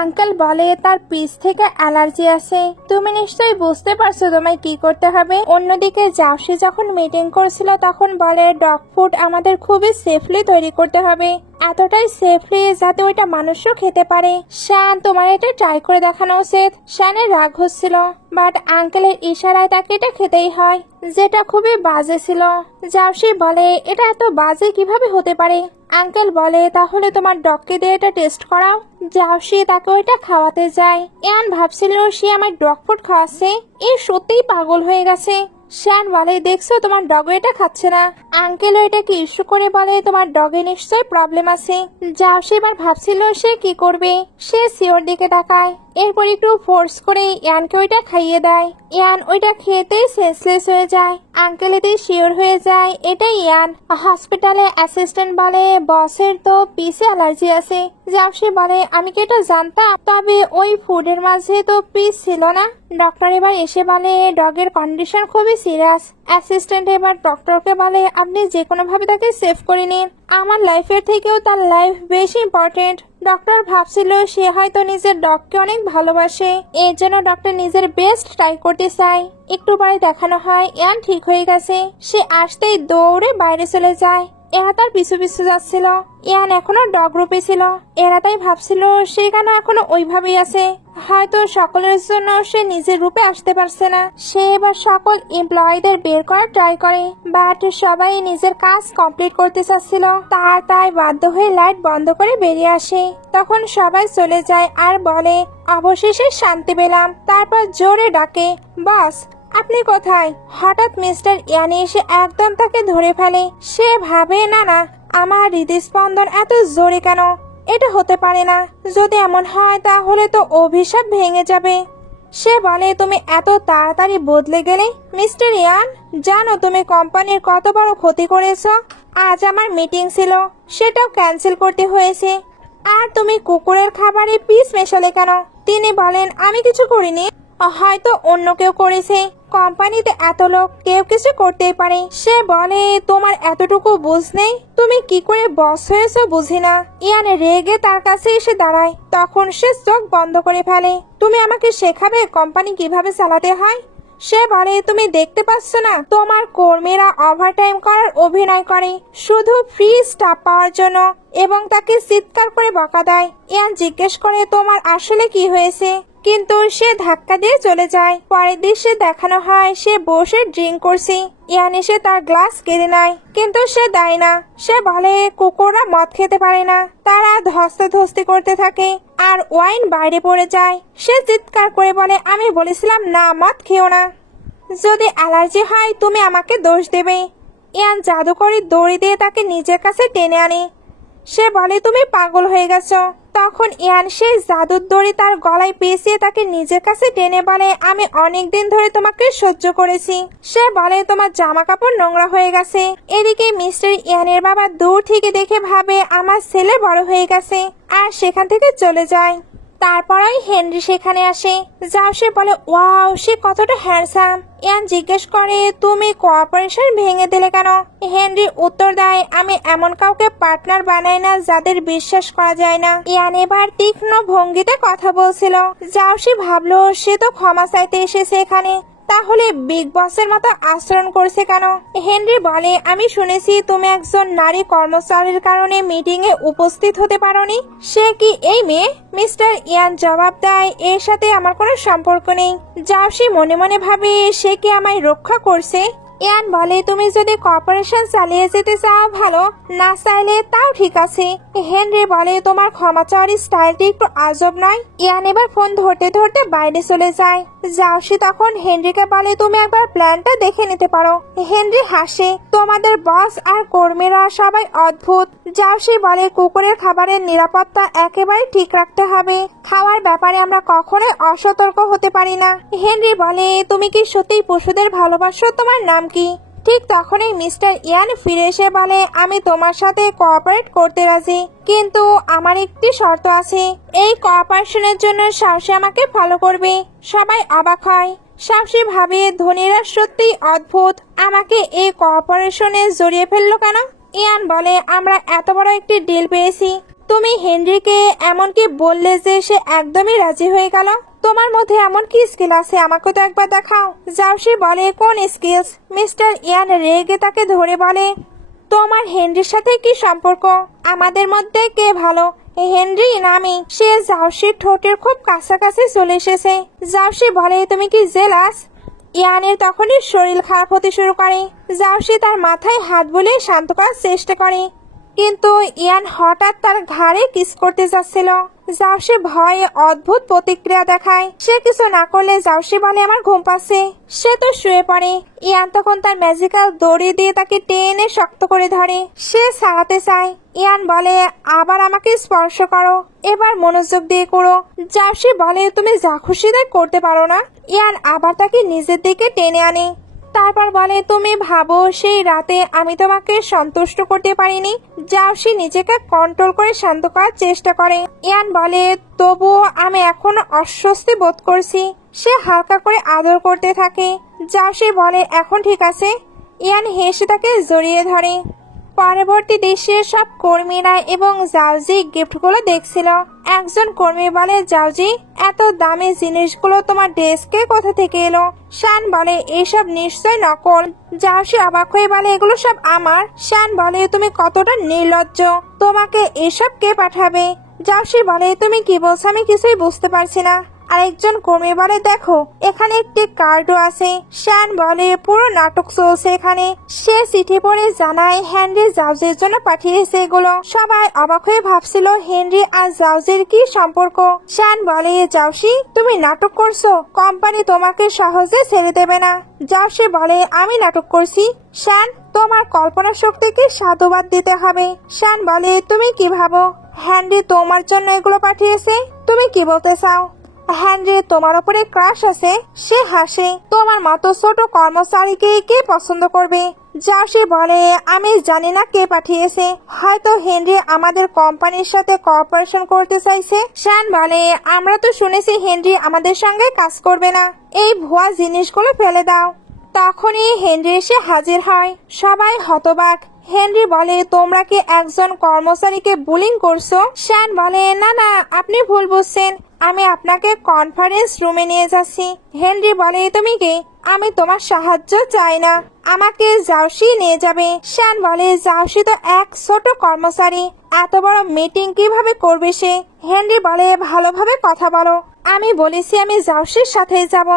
আঙ্কেল বলে তার পিস থেকে অ্যালার্জি আছে। তুমি নিশ্চয়ই বুঝতে পারছো তোমায় কি করতে হবে। অন্যদিকে জাউসি যখন মিটিং করছিল তখন বলে ডগ ফুড আমাদের খুবই সেফলি তৈরি করতে হবে, এতটাই সেফলি যাতে ওইটা মানুষও খেতে পারে। শান, তোমার এটা ট্রাই করে দেখানো উচিত। শানের রাগ হচ্ছিল, বাট আঙ্কেলের ইশারায় তাকে এটা খেতেই হয়, যেটা খুবই বাজে ছিল। জাউসি বলে এটা এত বাজে কিভাবে হতে পারে। আঙ্কেল বলে তাহলে তোমার ডগকে দিয়ে এটা টেস্ট করাও। জাউসি তাকে ওইটা খাওয়াতে যায়। ইয়ান ভাবছিল সে আমার ডগ ফুড খাওয়াচ্ছে, এ সত্যিই পাগল হয়ে গেছে। শ্যান বলে দেখছো তোমার ডগ এটা খাচ্ছে না। আঙ্কেল এটাকে ইস্যু করে বলে তোমার ডগে নিশ্চয় প্রবলেম আছে। জাউসি এবার ভাবছিল সে কি করবে। সে সিওর দিকে তাকায়, এরপর একটু ফোর্স করে ইয়ানকে ওইটা খাইয়ে দেয়। ইয়ান ওইটা খেতে সেন্সলেস হয়ে যায়। আঙ্কেল এতে শিওর হয়ে যায় এটা ইয়ান। হসপিটালে অ্যাসিস্ট্যান্ট বলে বসের তো পিসে অ্যালার্জি আছে। জাউসি বলে আমি কি এটা জানতাম, তবে ওই ফুডের মাঝে তো পিস ছিল না। ডক্টর এবার এসে বলে ডগের কন্ডিশন খুবই সিরিয়াস। অ্যাসিস্ট্যান্ট এবার ডক্টরকে বলে আপনি যে কোনো ভাবে তাকে সেভ করে নিন, আমার লাইফের থেকেও তার লাইফ বেশি ইম্পর্টেন্ট। ডক্টর ভাবছিল সে হয়তো নিজের ডগকে অনেক ভালোবাসে, এর জন্য ডক্টর নিজের বেস্ট ট্রাই করতে চায়। একটু পরে দেখানো হয় ইয়ান ঠিক হয়ে গেছে। সে আসতেই দৌড়ে বাইরে চলে যায়। এরা তার পিছু পিছু যাচ্ছিল। ইয়ান এখনো ডগ রূপে ছিল। এরা তাই ভাবছিল সে কেন এখনো ওইভাবেই আছে, হয়তো সকলের জন্য সে নিজের রূপে আসতে পারছে না। সে এবার সকল এমপ্লয়ীদের বের করার ট্রাই করে, বাট সবাই নিজের কাজ কমপ্লিট করতে চাচ্ছিল। তাই বাধ্য হয়ে লাইট বন্ধ করে বেরিয়ে আসে। তখন সবাই চলে যায় আর বলে অবশেষে শান্তি পেলাম। তারপর জোরে ডাকে বস আপনি কোথায়। হঠাৎ মিস্টার ইয়ানি এসে একদম তাকে ধরে ফেলে। সে ভাবে না আমার হৃদস্পন্দন এত জোরে কেন, এটা হতে পারে না। যদি এমন হয় তাহলে তো অভিশাপ ভেঙে যাবে। সে বলে তুমি এত তাড়াতাড়ি বদলে গেলে মিস্টার ইয়ান, জানো তুমি কোম্পানির কত বড় ক্ষতি করেছ। আজ আমার মিটিং ছিল, সেটাও ক্যান্সেল করতে হয়েছে। আর তুমি কুকুরের খাবারে পিস মেশালে কেন। তিনি বলেন আমি কিছু করিনি, হয়তো অন্য কেউ করেছে। কোম্পানিতে এত লোক, কেউ কিছু করতেই পারে। সে বলে তোমার এতটুকু বুঝ নেই, তুমি কি করে বস হয়েছো বুঝি না। ইয়ান রেগে তার কাছে এসে দাঁড়ায়। তখন সে চোখ বন্ধ করে ফেলে। তুমি আমাকে শেখাবে কোম্পানি কিভাবে চালাতে হয়। সে বলে তুমি দেখতে পাচ্ছ না তোমার কর্মীরা ওভারটাইম করার অভিনয় করে শুধু ফ্রি স্টাফ পাওয়ার জন্য, এবং তাকে চিৎকার করে বকা দেয়। ইয়ান জিজ্ঞেস করে তোমার আসলে কি হয়েছে, কিন্তু সে ধাক্কা দিয়ে চলে যায়। পরের দৃশ্যে দেখানো হয় সে বসে ড্রিঙ্ক করছে। ইয়ান এসে তার গ্লাস কেড়ে নেয়, কিন্তু সে দেয় না। সে বলে কুকুররা মদ খেতে পারে না। তারা ধস্তাধস্তি করতে থাকে আর ওয়াইন বাইরে পড়ে যায়। সে চিৎকার করে বলে আমি বলেছিলাম না মদ খেও না, যদি অ্যালার্জি হয় তুমি আমাকে দোষ দেবে। ইয়ান জাদুকরি দড়ি দিয়ে তাকে নিজের কাছে টেনে আনে। সে বলে তুমি পাগল হয়ে গেছো। তখন ইয়ান সেই জাদুর দড়ি তার গলায় পেঁচিয়ে তাকে নিজের কাছে টেনে বলে আমি অনেকদিন ধরে তোমাকে সহ্য করেছি। সে বলে তোমার জামা কাপড় নোংরা হয়ে গেছে। এদিকে মিস্টার ইয়ানের বাবা দূর থেকে দেখে ভাবে আমার ছেলে বড় হয়ে গেছে, আর সেখান থেকে চলে যায়। তারপরই হেনরি সেখানে আসে। যাও সে বলে ওয়াও সে কতটা হ্যান্ডসাম। ইয়ান জিজ্ঞেস করে তুমি কোঅপারেশন ভেঙে দিলে কেন। হেনরি উত্তর দেয় আমি এমন কাউকে পার্টনার বানাই না যাদের বিশ্বাস করা যায় না। ইয়ান এবার তীক্ষ্ণ ভঙ্গিতে কথা বলছিল। যাও সে ভাবলো সে তো ক্ষমা চাইতে এসেছে এখানে, তাহলে বিগ বসের মতো আচরণ করছে কেন। হেনরি বলে আমি শুনেছি তুমি একজন নারী কর্মচারীর কারণে মিটিং এ উপস্থিত হতে পারোনি। সে কি এই মেয়ে। মিস্টার ইয়ান জবাব দেয় এর সাথে আমার কোনো সম্পর্ক নেই। যাও সে মনে মনে ভাবে সে কি আমায় রক্ষা করছে। ইয়ান বলে তুমি যদি কর্পোরেশন চালিয়ে যেতে চাও ভালো, না চাইলে তাও ঠিক আছে। হেনরি বলে তোমার ক্ষমা চাওয়ার স্টাইলটি একটু আজব নয়। ইয়ান এবার ফোন ধরতে ধরতে বাইরে চলে যায়। জাউসি তখন হেনরিকে বলে তুমি একবার প্ল্যানটা দেখে নিতে পারো। হেনরি হাসে তোমাদের বস আর কর্মীরা সবাই অদ্ভুত। জাউসি বলে কুকুরের খাবারের নিরাপত্তা একেবারে ঠিক রাখতে হবে। খাওয়ার ব্যাপারে আমরা কখনোই অসতর্ক হতে পারি না। হেনরি বলে তুমি কি সত্যি পশুদের ভালোবাসো, তোমার নাম কি। ঠিক তখনই মিস্টার ইয়ান ফিরে এসে বলে আমি তোমার সাথে কোঅপারেট করতে রাজি, কিন্তু আমার একটি শর্ত আছে। এই কোঅপারেশনের জন্য সাহসী আমাকে ফলো করবে। সবাই অবাক হয়। সাহসী ভাবে ধনীরা সত্যি অদ্ভুত, আমাকে এই কোঅপারেশনে জড়িয়ে ফেললো কেন। ইয়ান বলে আমরা এত বড় একটি ডিল পেয়েছি, তুমি হেনরিকে এমন কি বললে যে সে একদমই রাজি হয়ে গেল? তোমার মধ্যে এমন কি স্কিল আছে আমাকে তো একবার দেখাও। জাউসি বলে, কোন স্কিলস? মিস্টার ইয়ান রেগে তাকে ধরে বলে, তোমার হেনরির সাথে কি সম্পর্ক? আমাদের মধ্যে কে ভালো, হেনরি না আমি? সে জাউসির ঠোঁটের খুব কাছাকাছি চলে এসেছে। জাউসি বলে, তুমি কি জেলাস? ইয়ানের তখনই শরীর খারাপ হতে শুরু করে। জাউসি তার মাথায় হাত বুলিয়ে শান্ত করার চেষ্টা করে, কিন্তু ইয়ান হঠাৎ তার ঘাড়ে কিস করতে যাচ্ছিল। জাউসি ভয়ে অদ্ভুত প্রতিক্রিয়া দেখায়। সে কিছু না করলে জাউসি বলে, আমার ঘুম পাচ্ছে। সে তো শুয়ে পড়ে। ইয়ান তখন তার ম্যাজিক্যাল দড়ি দিয়ে তাকে টেনে শক্ত করে ধরে। সে ছাড়াতে চায়। ইয়ান বলে, আবার আমাকে স্পর্শ করো, এবার মনোযোগ দিয়ে করো। জাউসি বলে, তুমি যা খুশি তাই করতে পারো না? ইয়ান আবার তাকে নিজের দিকে টেনে আনে। তারপর বলে, তুমি ভাবো সেই রাতে আমি তোমাকে সন্তুষ্ট করতে পারিনি? জাউসি নিজেকে কন্ট্রোল করে শান্ত করার চেষ্টা করে। ইয়ান বলে, তবুও আমি এখন অস্বস্তি বোধ করছি। সে হালকা করে আদর করতে থাকে। জাউসি বলে, এখন ঠিক আছে। ইয়ান হেসে তাকে জড়িয়ে ধরে। পরবর্তী দৃশ্যে সব কর্মীরা এবং জাউজি গিফটগুলো দেখছিল। একজন কর্মী বলে, জাউজি, এত দামি জিনিসগুলো তোমার ডেস্কে কোথা থেকে এলো? শান বলে, এইসব নিশ্চয় নকল। জাউসি অবাক হয়ে বলে, এগুলো সব আমার। শান বলে, তুমি কতটা নির্লজ্জ, তোমাকে এসব কে পাঠাবে? জাউসি বলে, তুমি কি বলছো? আমি কিছুই বুঝতে পারছি না। আরেকজন কর্মী বলে, দেখো এখানে একটি কার্ডও আছে। শান বলে, পুরো নাটক চলছে এখানে। সে চিঠি পড়ে জানায় হেনরি জাউজির জন্য পাঠিয়েছে এগুলো। সবাই অবাক হয়ে ভাবছিল হেনরি আর জাউজির কি সম্পর্ক। শান বলে, জাউসি, তুমি নাটক করছো, কোম্পানি তোমাকে সহজে ছেড়ে দেবে না। জাউসি বলে, আমি নাটক করছি? শান, তোমার কল্পনা শক্তিকে সাধুবাদ দিতে হবে। শান বলে, তুমি কি ভাবো হেনরি তোমার জন্য এগুলো পাঠিয়েছে? তুমি কি বলতে চাও? হেনরি তোমার উপরে ক্রাশ আছে? সে হাসে। তোমার মতো ছোট কর্মচারীকে কে পছন্দ করবে? জাউসি বলে, আমি জানি না কে পাঠিয়েছে, হয়তো হেনরি আমাদের কোম্পানির সাথে কোঅপারেশন করতে চাইছে। শান বলে, আমরা তো শুনেছি হেনরি আমাদের সঙ্গে কাজ করবে না। এই ভুয়া জিনিসগুলো ফেলে দাও। তখনই হেনরি এসে হাজির হয়। সবাই হতবাক। হেনরি বলে, তোমরা কি একজন কর্মচারীকে বুলিং করছো? শান বলে, না না, আপনি ভুল বুঝছেন, আমি আপনাকে কনফারেন্স রুমে নিয়ে যাচ্ছি। হেনরি বলে, তুমি কে? আমি তোমার সাহায্য চাই না, আমাকে জাউসি নিয়ে যাবে। শান বলে, জাউসি তো এক ছোট কর্মচারী, এত বড় মিটিং কিভাবে করবে সে? হেনরি বলে, ভালোভাবে কথা বলো, আমি বলেছি আমি জাউসির সাথে যাব।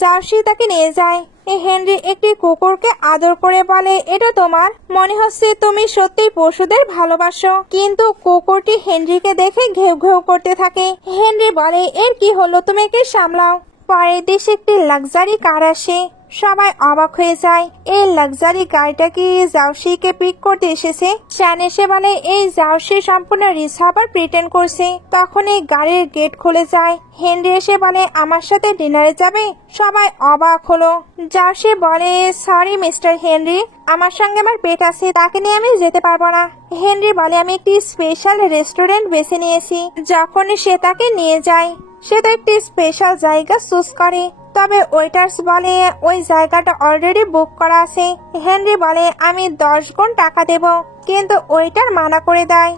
জাউসি তাকে নিয়ে যায়। হেনরি একটি কুকুরকে আদর করে বলে, এটা তোমার? মনে হচ্ছে তুমি সত্যি পশুদের ভালোবাসো। কিন্তু কুকুরটি হেনরিকে দেখে ঘেউ ঘেউ করতে থাকে। হেনরি বলে, এর কি হলো, তুমি একে সামলাও। পরের দেশে একটি লাক্সারি কার আসে। সবাই অবাক হয়ে যায়। এই লাক্সারি গাড়িটা কি জাউসিকে পিক করতে এসেছে? শান এসে বলে, এই জাউসি সম্পূর্ণ রিচ হবার প্রিটেন্ড করছে। তখন এই গাড়ির গেট খুলে যায়। হেনরি এসে বলে, আমার সাথে ডিনারে যাবে? সবাই অবাক হলো। জাউসি বলে, সরি মিস্টার হেনরি, আমার সঙ্গে আমার পেট আছে, তাকে নিয়ে আমি যেতে পারবো না। হেনরি বলে, আমি একটি স্পেশাল রেস্টুরেন্ট বেছে নিয়েছি। যখনই সে তাকে নিয়ে যায়, সে তো একটি স্পেশাল জায়গা চুজ করে, তবে ওয়েটার্স বলে ওই জায়গাটা অলরেডি বুক করা আছে। হেনরি বলে, আমি 10 গুণ টাকা দেব, কিন্তু ওয়েটার মানা করে দেয়।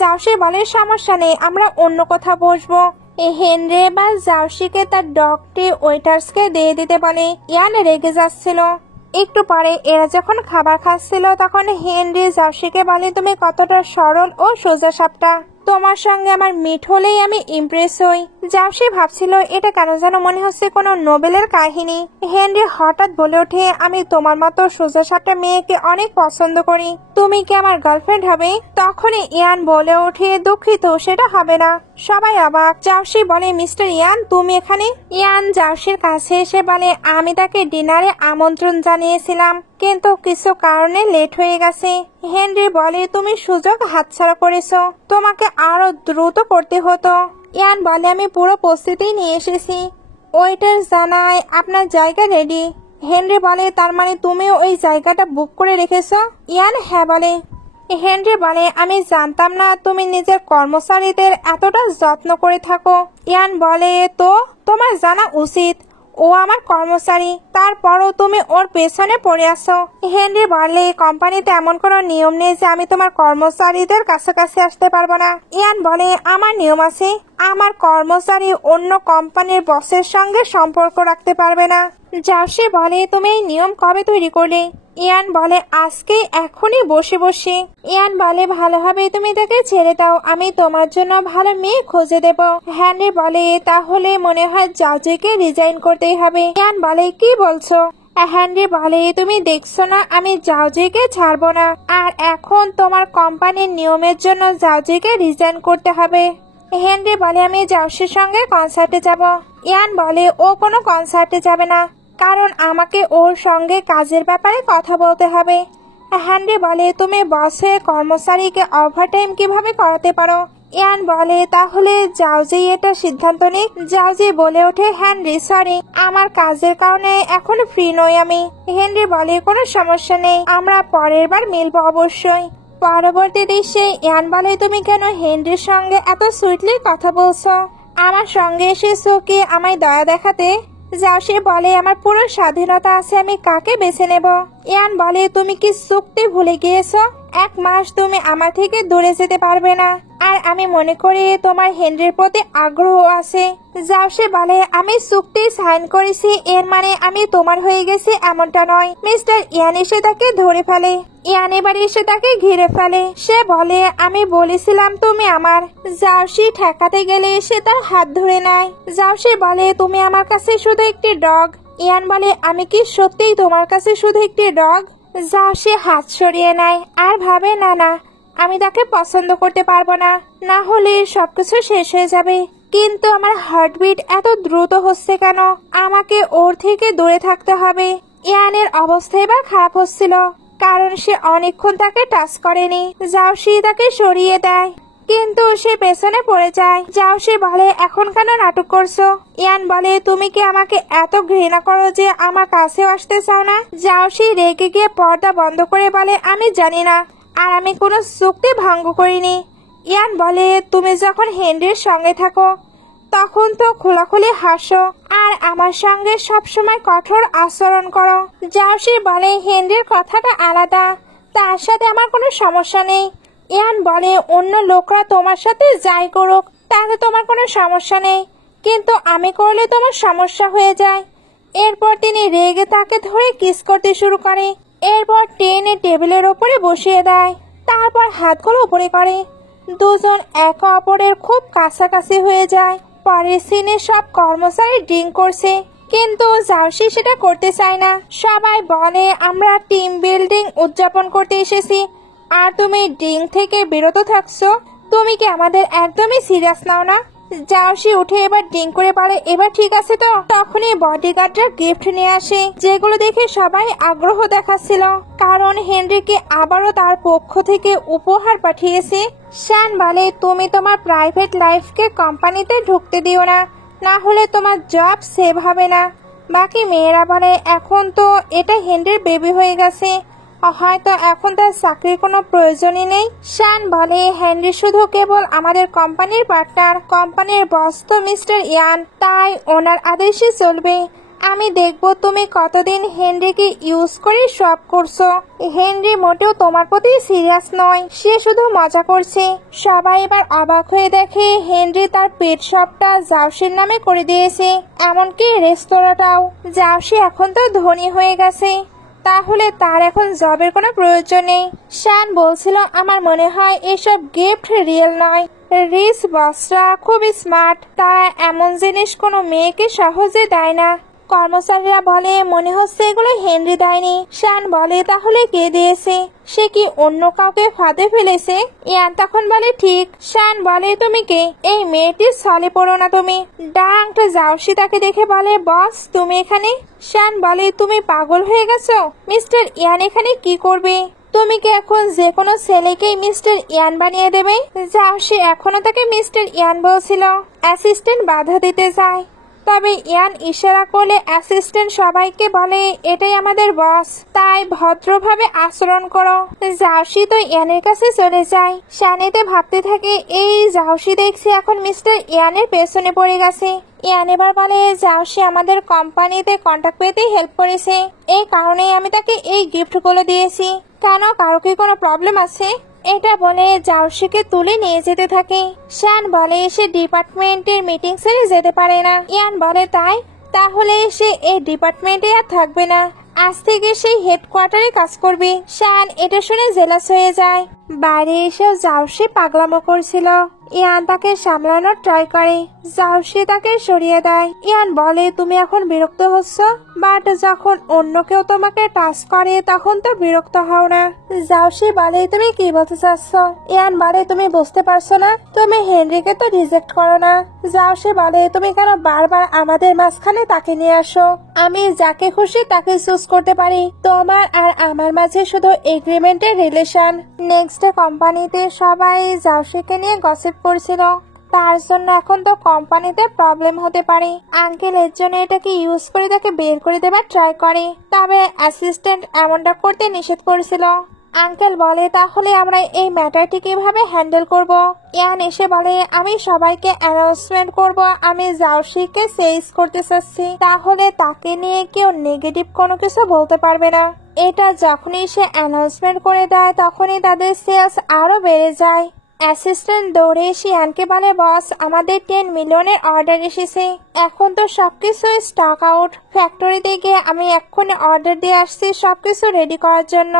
জাউসি বলে, সমস্যা নেই, আমরা অন্য কোথাও বসবো। হেনরি বা জাউসিকে তার ডগটি ওয়েটার্সকে দিয়ে দিতে বলে। ইয়ান রেগে যাচ্ছিল। একটু পরে এরা যখন খাবার খাচ্ছিল, তখন হেনরি জাউসিকে বলে, তুমি কতটা সরল ও সোজা সাপটা, তোমার সঙ্গে আমার মিট হলেই আমি ইমপ্রেস হই। জাউসি ভাবছিল এটা কেন যেন মনে হচ্ছে কোনো নোবেলের কাহিনী। হেনরি হঠাৎ বলে ওঠে, আমি তোমার মতো সোজা সাপটা মেয়েকে অনেক পছন্দ করি, তুমি কি আমার গার্লফ্রেন্ড হবে? তখনই ইয়ান বলে ওঠে, দুঃখিত, সেটা হবে না। সবাই অবাক। জাউসি বলে, মিস্টার ইয়ান, তুমি এখানে? ইয়ান জাউসির কাছে এসে বলে, আমি তাকে ডিনারে আমন্ত্রণ জানিয়েছিলাম, কিন্তু কিছু কারণে লেট হয়ে গেছে। হেনরি বলে, তুমি সুযোগ হাতছাড়া করেছো, তোমাকে আরো দ্রুত করতে হতো। ইয়ান বলে, আমি পুরো প্রস্তুতি নিয়ে এসেছি। ওয়েটার জানায়, আপনার জায়গা রেডি। হেনরি বলে, তার মানে তুমিও ওই জায়গাটা বুক করে রেখেছো? ইয়ান হ্যাঁ বলে। হেনরি বলে, আমি জানতাম না তুমি নিজের কর্মচারীদের এতটা যত্ন করে থাকো। ইয়ান বলে, তো তোমার জানা উচিত, ও আমার কর্মচারী, তারপরও তুমি ওর পেছনে পড়ে আসো। হেনরি বলে, কোম্পানিতে এমন কোনো নিয়ম নেই যে আমি তোমার কর্মচারীদের কাছাকাছি আসতে পারবো না। ইয়ান বলে, আমার নিয়ম আছে, আমার কর্মচারী অন্য কোম্পানির বসের সঙ্গে সম্পর্ক রাখতে পারবে না। জার্সি বলে, তুমি এই নিয়ম কবে তৈরি করলে? ইয়ান বলে, আজকে এখনই বসে বসে। ইয়ান বলে, ভালো হবে তুমি তাকে ছেড়ে দাও, আমি তোমার জন্য ভালো মেয়ে খুঁজে দেব। হেনরি বলে, তাহলে মনে হয় জাজিকে রিজাইন করতেই হবে। ইয়ান বলে, কি বলছো? হেনরি বলে, তুমি দেখছো না আমি জাউজিকে ছাড়বো না, আর এখন তোমার কোম্পানির নিয়মের জন্য জাউজিকে রিজাইন করতে হবে। হেনরি বলে, আমি জাউসির সঙ্গে কনসার্টে যাব। ইয়ান বলে, ও কোনো কনসার্টে যাবে না, কারণ আমাকে ওর সঙ্গে কাজের ব্যাপারে কথা বলতে হবে। হেনরি বলে, তুমি বস হয়ে কর্মচারীকে ওভারটাইম কিভাবে করাতে পারো? ইয়ান বলে, তাহলে জাউজি এটা সিদ্ধান্ত নিক। জাউজি বলে ওঠে, হেনরি সরি, আমার কাজের কারণে এখন ফ্রি নই আমি। হেনরি বলে, কোনো সমস্যা নেই, আমরা পরের বার মিলবো অবশ্যই। পরবর্তী দৃশ্যে ইয়ান বলে, তুমি কেন হেনরির সঙ্গে এত সুইটলি কথা বলছো? আমার সঙ্গে এসেছো কি আমায় দয়া দেখাতে? জাউসি বলে, আমার পুরো স্বাধীনতা আছে আমি কাকে বেছে নেব। ইয়ান বলে, তুমি কি চুক্তি ভুলে গিয়েছো? 1 মাস তুমি আমার থেকে দূরে যেতে পারবে না, আর আমি মনে করি তোমার হেনরির প্রতি আগ্রহ আছে। জাউসি বলে, আমি চুক্তি সাইন করেছি, এর মানে আমি তোমার হয়ে গেছি এমনটা নয়। মিস্টার ইয়ান এসে তাকে ধরে ফেলে। ইয়ান এবার এসে তাকে ঘিরে ফেলে। সে বলে, আমি বলেছিলাম তুমি আমার। জাউসি ঠেকাতে গেলে সে তার হাত ধরে নেয়। জাউসি বলে, তুমি আমার কাছে শুধু একটি ডগ। ইয়ান বলে, আমি কি সত্যিই তোমার কাছে শুধু একটি ডগ? জাউসি হাত সরিয়ে নেয় আর ভাবে, না না, আমি তাকে পছন্দ করতে পারবো না, না হলে সবকিছু শেষ হয়ে যাবে। কিন্তু আমার হার্টবিট এত দ্রুত হচ্ছে কেন? আমাকে ওর থেকে দূরে থাকতে হবে। ইয়ানের অবস্থা এবার খারাপ হচ্ছিল, কারণ সে অনেকক্ষণ তাকে টাচ করেনি। জাউসি তাকে সরিয়ে দেয়, কিন্তু সে পেছনে পড়ে যায়। জাউসি বলে, এখন কেন নাটক করছো? ইয়ান বলে, তুমি কি আমাকে এত ঘৃণা করো যে আমার কাছেও আসতে চাও না? জাউসি রেগে গিয়ে পর্দা বন্ধ করে বলে, আমি জানি না, আর আমি কোনো চুক্তি ভঙ্গ করিনি। ইয়ান বলে, তুমি যখন হেনরির সঙ্গে থাকো তখন তো খোলাখুলি হাসো, আর আমার সঙ্গে সবসময় কঠোর আচরণ করো। জাউসি বলে, হেনরির কথাটা আলাদা, তার সাথে আমার কোনো সমস্যা নেই। ইয়ান বলে, অন্য লোকরা তোমার সাথে যাই করুক তাতে তোমার কোনো সমস্যা নেই, কিন্তু আমি করলে তোমার সমস্যা হয়ে যায়। এরপর তিনি রেগে তাকে ধরে কিস করতে শুরু করে। এরপর টেনে টেবিলের ওপরে বসিয়ে দেয়, তারপর হাতগুলো উপরে করে। দুজন একে অপরের খুব কাছাকাছি হয়ে যায়। পরের সিনে সব কর্মচারী ড্রিঙ্ক করছে, কিন্তু জাউসি সেটা করতে চায় না। সবাই বলে, আমরা টিম বিল্ডিং উদযাপন করতে এসেছি, আর তুমি ড্রিঙ্ক থেকে বিরত থাকছো। তুমি কি আমাদের একদমই সিরিয়াস নাও না? জাউসি উঠে এবার ড্রিঙ্ক করে বলে, এবার ঠিক আছে তো? তখনই বডিগার্ডরা গিফট নিয়ে আসে, যেগুলো দেখে সবাই আগ্রহ দেখাচ্ছিল, কারণ হেনরিকে আবারও তার পক্ষ থেকে উপহার পাঠিয়েছে। শান বলে, তুমি তোমার প্রাইভেট লাইফকে কোম্পানিতে ঢুকতে দিও না, না হলে তোমার জব সেভ হবে না। বাকি মেয়েরা বলে, এখন তো এটা হেনরির বেবি হয়ে গেছে, হয়তো এখন তার চাকরির কোনো প্রয়োজনই নেই। শান বলে, হেনরি শুধু কেবল আমাদের কোম্পানির পার্টনার, কোম্পানির বস তো মিস্টার ইয়ান, তাই ওনার আদেশই চলবে। আমি দেখব তুমি কতদিন হেনরিকে ইউজ করে সব করছো। হেনরি মোটেও তোমার প্রতি সিরিয়াস নয়, সে শুধু মজা করছে। সবাই এবার অবাক হয়ে দেখে হেনরি তার পেট শপটা জাউসির নামে করে দিয়েছে, এমনকি রেস্তোরাঁটাও। জাউসি এখন তো ধনী হয়ে গেছে, তাহলে তার এখন জবের কোনো প্রয়োজন নেই। শান বলছিল, আমার মনে হয় এসব গিফট রিয়েল নয়। রিচ বসরা খুবই স্মার্ট, তারা এমন জিনিস কোনো মেয়েকে সহজে দেয় না। কর্মচারীরা বলে, মনে হচ্ছে এগুলো হেনরি দেয়নি। শান বলে, তাহলে কে দিয়েছে? সে কি অন্য কাউকে ফাঁদে ফেলেছে? ইয়ান তখন বলে, ঠিক। শান বলে, তুমি কে? এই মেয়েটির ছলে পড়ো না তুমি। ডাঙ্ক জাউসি তাকে দেখে বলে, বস তুমি এখানে? শান বলে, তুমি পাগল হয়ে গেছো? মিস্টার ইয়ান এখানে কি করবে? তুমি কি এখন যে কোনো ছেলেকেই মিস্টার ইয়ান বানিয়ে দেবে? জাউসি এখনো তাকে মিস্টার ইয়ান বলছিল। অ্যাসিস্ট্যান্ট বাধা দিতে যায়। তবে ইয়ান ইশারা করলে অ্যাসিস্ট্যান্ট সবাইকে বলে এটাই আমাদের বস, তাই ভদ্রভাবে আচরণ করো। জাউসি তো ইয়ানের কাছে চলে যায়। শানিতে ভাবতে থাকে এই জাউসি দেখছি এখন মিস্টার ইয়ানের পেছনে পড়ে গেছে। ইয়ান এবার বলে জাউসি আমাদের কোম্পানিতে কন্ট্যাক্ট পেতে হেল্প করেছে, এই কারণেই আমি তাকে এই গিফটগুলো দিয়েছি। কেন, কারো কি কোনো প্রবলেম আছে? এটা বলে জাউসিকে তুলে নিয়ে যেতে থাকে। শান বলে সে ডিপার্টমেন্টের মিটিং সেরে যেতে পারে না। ইয়ান বলে তাই, তাহলে সে এই ডিপার্টমেন্টে আর থাকবে না, আজ থেকে সেই হেডকোয়ার্টারে কাজ করবে। শান এটা শুনে জেলাস হয়ে যায়। বাইরে এসে জাউসি পাগলামো করছিল। ইয়ান তাকে সামলানোর ট্রাই করে, জাউসি তাকে সরিয়ে দেয়। ইয়ান বলে তুমি এখন বিরক্ত হচ্ছ, বাট যখন অন্য কেউ তোমাকে টাচ করে তখন তো বিরক্ত হও না। জাউসি বলে তুমি কি বলতে চাচ্ছ? ইয়ান বলে তুমি বুঝতে পারছো না, তুমি হেনরিকে তো রিজেক্ট করো না। জাউসি বলে তুমি কেন বারবার আমাদের মাঝখানে তাকে নিয়ে আসো? আমি যাকে খুশি তাকে চুজ করতে পারি, তোমার আর আমার মাঝে শুধু এগ্রিমেন্টের রিলেশন। নেক্সট কোম্পানিতে সবাই জাউসিকে নিয়ে গসিপ করছিল, তার জন্য এখন তো কোম্পানিতে প্রবলেম হতে পারে। আঙ্কেল এর জন্য এটাকে ইউজ করে তাকে বের করে দেবার ট্রাই করে, তবে অ্যাসিস্ট্যান্ট এমনটা করতে নিষেধ করেছিল। আঙ্কেল বলে তাহলে আমরা এই ম্যাটারটি কিভাবে হ্যান্ডেল করব? ইয়ান এসে বলে আমি সবাইকে অ্যানাউন্সমেন্ট করব আমি জাউসিকে সেলস করতে চাচ্ছি, তাহলে তাকে নিয়ে কেউ নেগেটিভ কোনো কিছু বলতে পারবে না। এটা যখনই সে অ্যানাউন্সমেন্ট করে দেয় তখনই তাদের সেলস আরো বেড়ে যায়। অ্যাসিস্ট্যান্ট দৌড়ে এসে ইয়ানকে বলে বস আমাদের 10 মিলিয়নের অর্ডার এসেছে, এখন তো সবকিছু স্টক আউট। ফ্যাক্টরিতে গিয়ে আমি এক্ষুনি অর্ডার দিয়ে আসছি সবকিছু রেডি করার জন্য।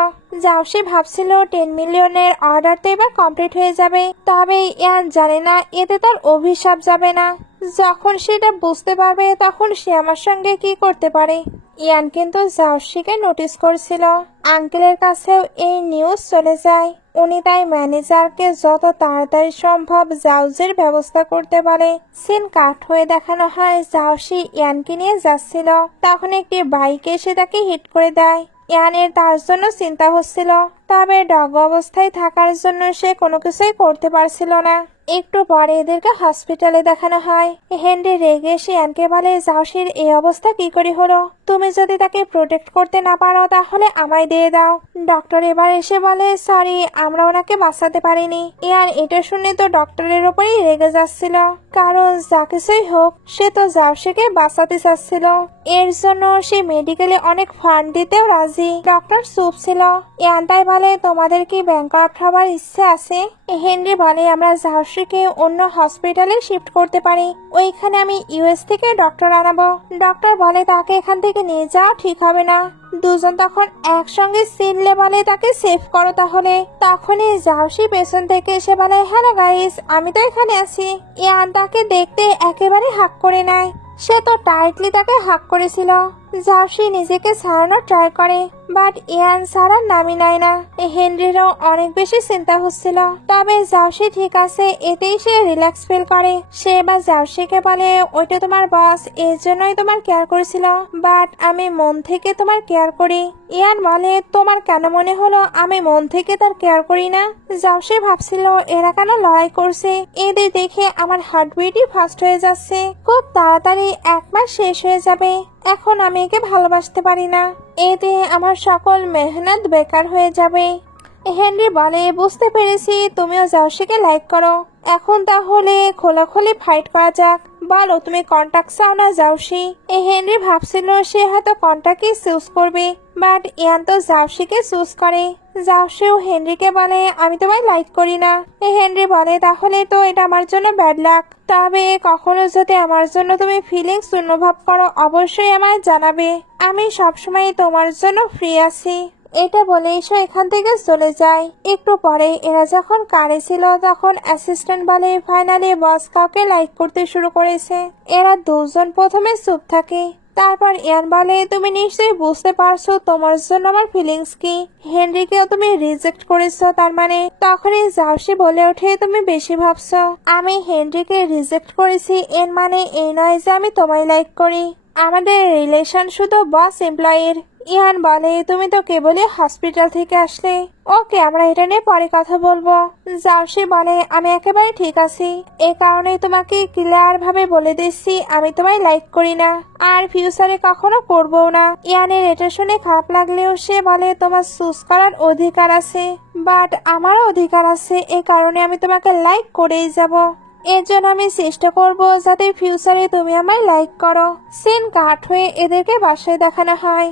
জাউসি ভাবছিল 10 মিলিয়নের অর্ডার তো এবার কমপ্লিট হয়ে যাবে, তবে ইয়ান জানে না এতে তার অভিশাপ যাবে না। যখন সেটা বুঝতে পারবে তখন সে আমার সঙ্গে কি করতে পারে। ইয়ান কিন্তু জাউসিকে নোটিস করছিল। আঙ্কেলের কাছেও এই নিউজ চলে যায়, উনি তাই ম্যানেজারকে যত তাড়াতাড়ি সম্ভব জাউজির ব্যবস্থা করতে বলে। সিন কাট হয়ে দেখানো হয় জাউসি ইয়ানকে নিয়ে যাচ্ছিল, তখন একটি বাইক এসে তাকে হিট করে দেয়। ইয়ানের তার জন্য চিন্তা হচ্ছিল, তবে ডগ অবস্থায় থাকার জন্য সে কোনো কিছুই করতে পারছিল না। একটু পরে এদেরকে হসপিটালে দেখানো হয়। হেনরি রেগে এসে ইয়ানকে বলে জাউসির এই অবস্থা কি করে হলো? তুমি যদি তাকে প্রোটেক্ট করতে না পারো তাহলে আমায় দিয়ে দাও। ডক্টর এবার এসে বলে সরি আমরা ওনাকে বাঁচাতে পারিনি। ইয়ান এটা শুনে তো ডক্টরের উপরই রেগে যাচ্ছিল, কারণ যা কিছুই হোক সে তো জাউসিকে বাঁচাতে চাচ্ছিল, এর জন্য সে মেডিকেলে অনেক ফান্ড দিতেও রাজি। ডক্টর চুপ ছিল। ইয়ান তাই বলে তোমাদের কি ব্যাংকরাপ্ট হবার ইচ্ছে আছে? হেনরি বলে আমরা জাউসিকে অন্য হসপিটালে শিফট করতে পারি, ওইখানে আমি ইউএস থেকে ডক্টর আনাবো। ডক্টর বলে তাকে এখান থেকে নিয়ে যাও ঠিক হবে না। দুজন তখন একসঙ্গে চিনলে বলে তাকে সেভ করো তাহলে। তখনই জাউসি পেছন থেকে এসে বলে হ্যালো গাইস আমি তো এখানে আছি। ইয়ান তাকে দেখতে একেবারে হাক করে নেয়, সে তো টাইটলি তাকে হাক করেছিল। জাউসি নিজেকে ছাড়ানোর ট্রাই করে, বাট ইয়ান ছাড়ার নামই নেয় না। হেনরিরও অনেক বেশি চিন্তা হচ্ছিল, তবে জাউসি ঠিক আছে এতেই সে রিল্যাক্স ফিল করে। সে এবার জাউসিকে বলে ওইটা তোমার বস, এর জন্যই তোমার কেয়ার করেছিল, বাট আমি মন থেকে তোমার কেয়ার করি। ইয়ান বলে তোমার কেন মনে হলো আমি মন থেকে তার কেয়ার করি না? জাউসি ভাবছিল এরা কেন লড়াই করছে, এদের দেখে আমার হার্টবিটই ফাস্ট হয়ে যাচ্ছে, খুব তাড়াতাড়ি 1 মাস শেষ হয়ে যাবে, এখন আমি একে ভালোবাসতে পারি না, এতে আমার সকল মেহনত বেকার হয়ে যাবে। হেনরি বলে বুঝতে পেরেছি তুমিও জাউসিকে লাইক করো, এখন তাহলে খোলাখুলি ফাইট করা যাক, বলো তুমি কন্টাক্ট চাও না জাউসি? হেনরি ভাবছিল সে হয়তো কন্টাক্টই চুজ করবে, বাট ইয়ান তো জাউসিকে চুজ করে। জাউসিও হেনরিকে বলে আমি তোমায় লাইক করি না। হেনরি বলে তাহলে তো এটা আমার জন্য ব্যাড লাক, তবে কখনো যদি আমার জন্য তুমি ফিলিংস অনুভব করো অবশ্যই আমায় জানাবে, আমি সবসময় তোমার জন্য ফ্রি আছি। এটা বলেই সে এখান থেকে চলে যায়। একটু পরে এরা যখন কারে ছিল তখন অ্যাসিস্ট্যান্ট বলে ফাইনালি বস কাউকে লাইক করতে শুরু করেছে। এরা দুজন প্রথমে চুপ থাকে, তারপর ইয়ান বলে তুমি নিশ্চয়ই বুঝতে পারছো তোমার জন্য আমার ফিলিংস কি, হেনরিকেও তুমি রিজেক্ট করেছো তার মানে। তখনই জাউসি বলে ওঠে তুমি বেশি ভাবছো, আমি হেনরিকে রিজেক্ট করেছি এর মানে এই নয় যে আমি তোমায় লাইক করি, আমাদের রিলেশন শুধু বস এমপ্লয়ের। ইয়ান বলে, তুমি তো কেবলই হসপিটাল থেকে আসলে। ওকে, আমরা এটা নিয়ে পরে কথা বলবো। জাউশি বলে, আমি একেবারে ঠিক আছি। এই কারণে তোমাকে ক্লিয়ার ভাবে বলে দিচ্ছি, আমি তোমায় লাইক করি না, আর ফিউচারে কখনো করবো না। ইয়ানের এটা শুনে খারাপ লাগলেও সে বলে, তোমার চুজ করার অধিকার আছে, বাট আমারও অধিকার আছে। এই কারণে আমি তোমাকে লাইক করেই যাব। এর জন্য আমি চেষ্টা করব যাতে ফিউচারে তুমি আমায় লাইক করো। সিন কাট হয়ে এদেরকে বাসায় দেখানো হয়।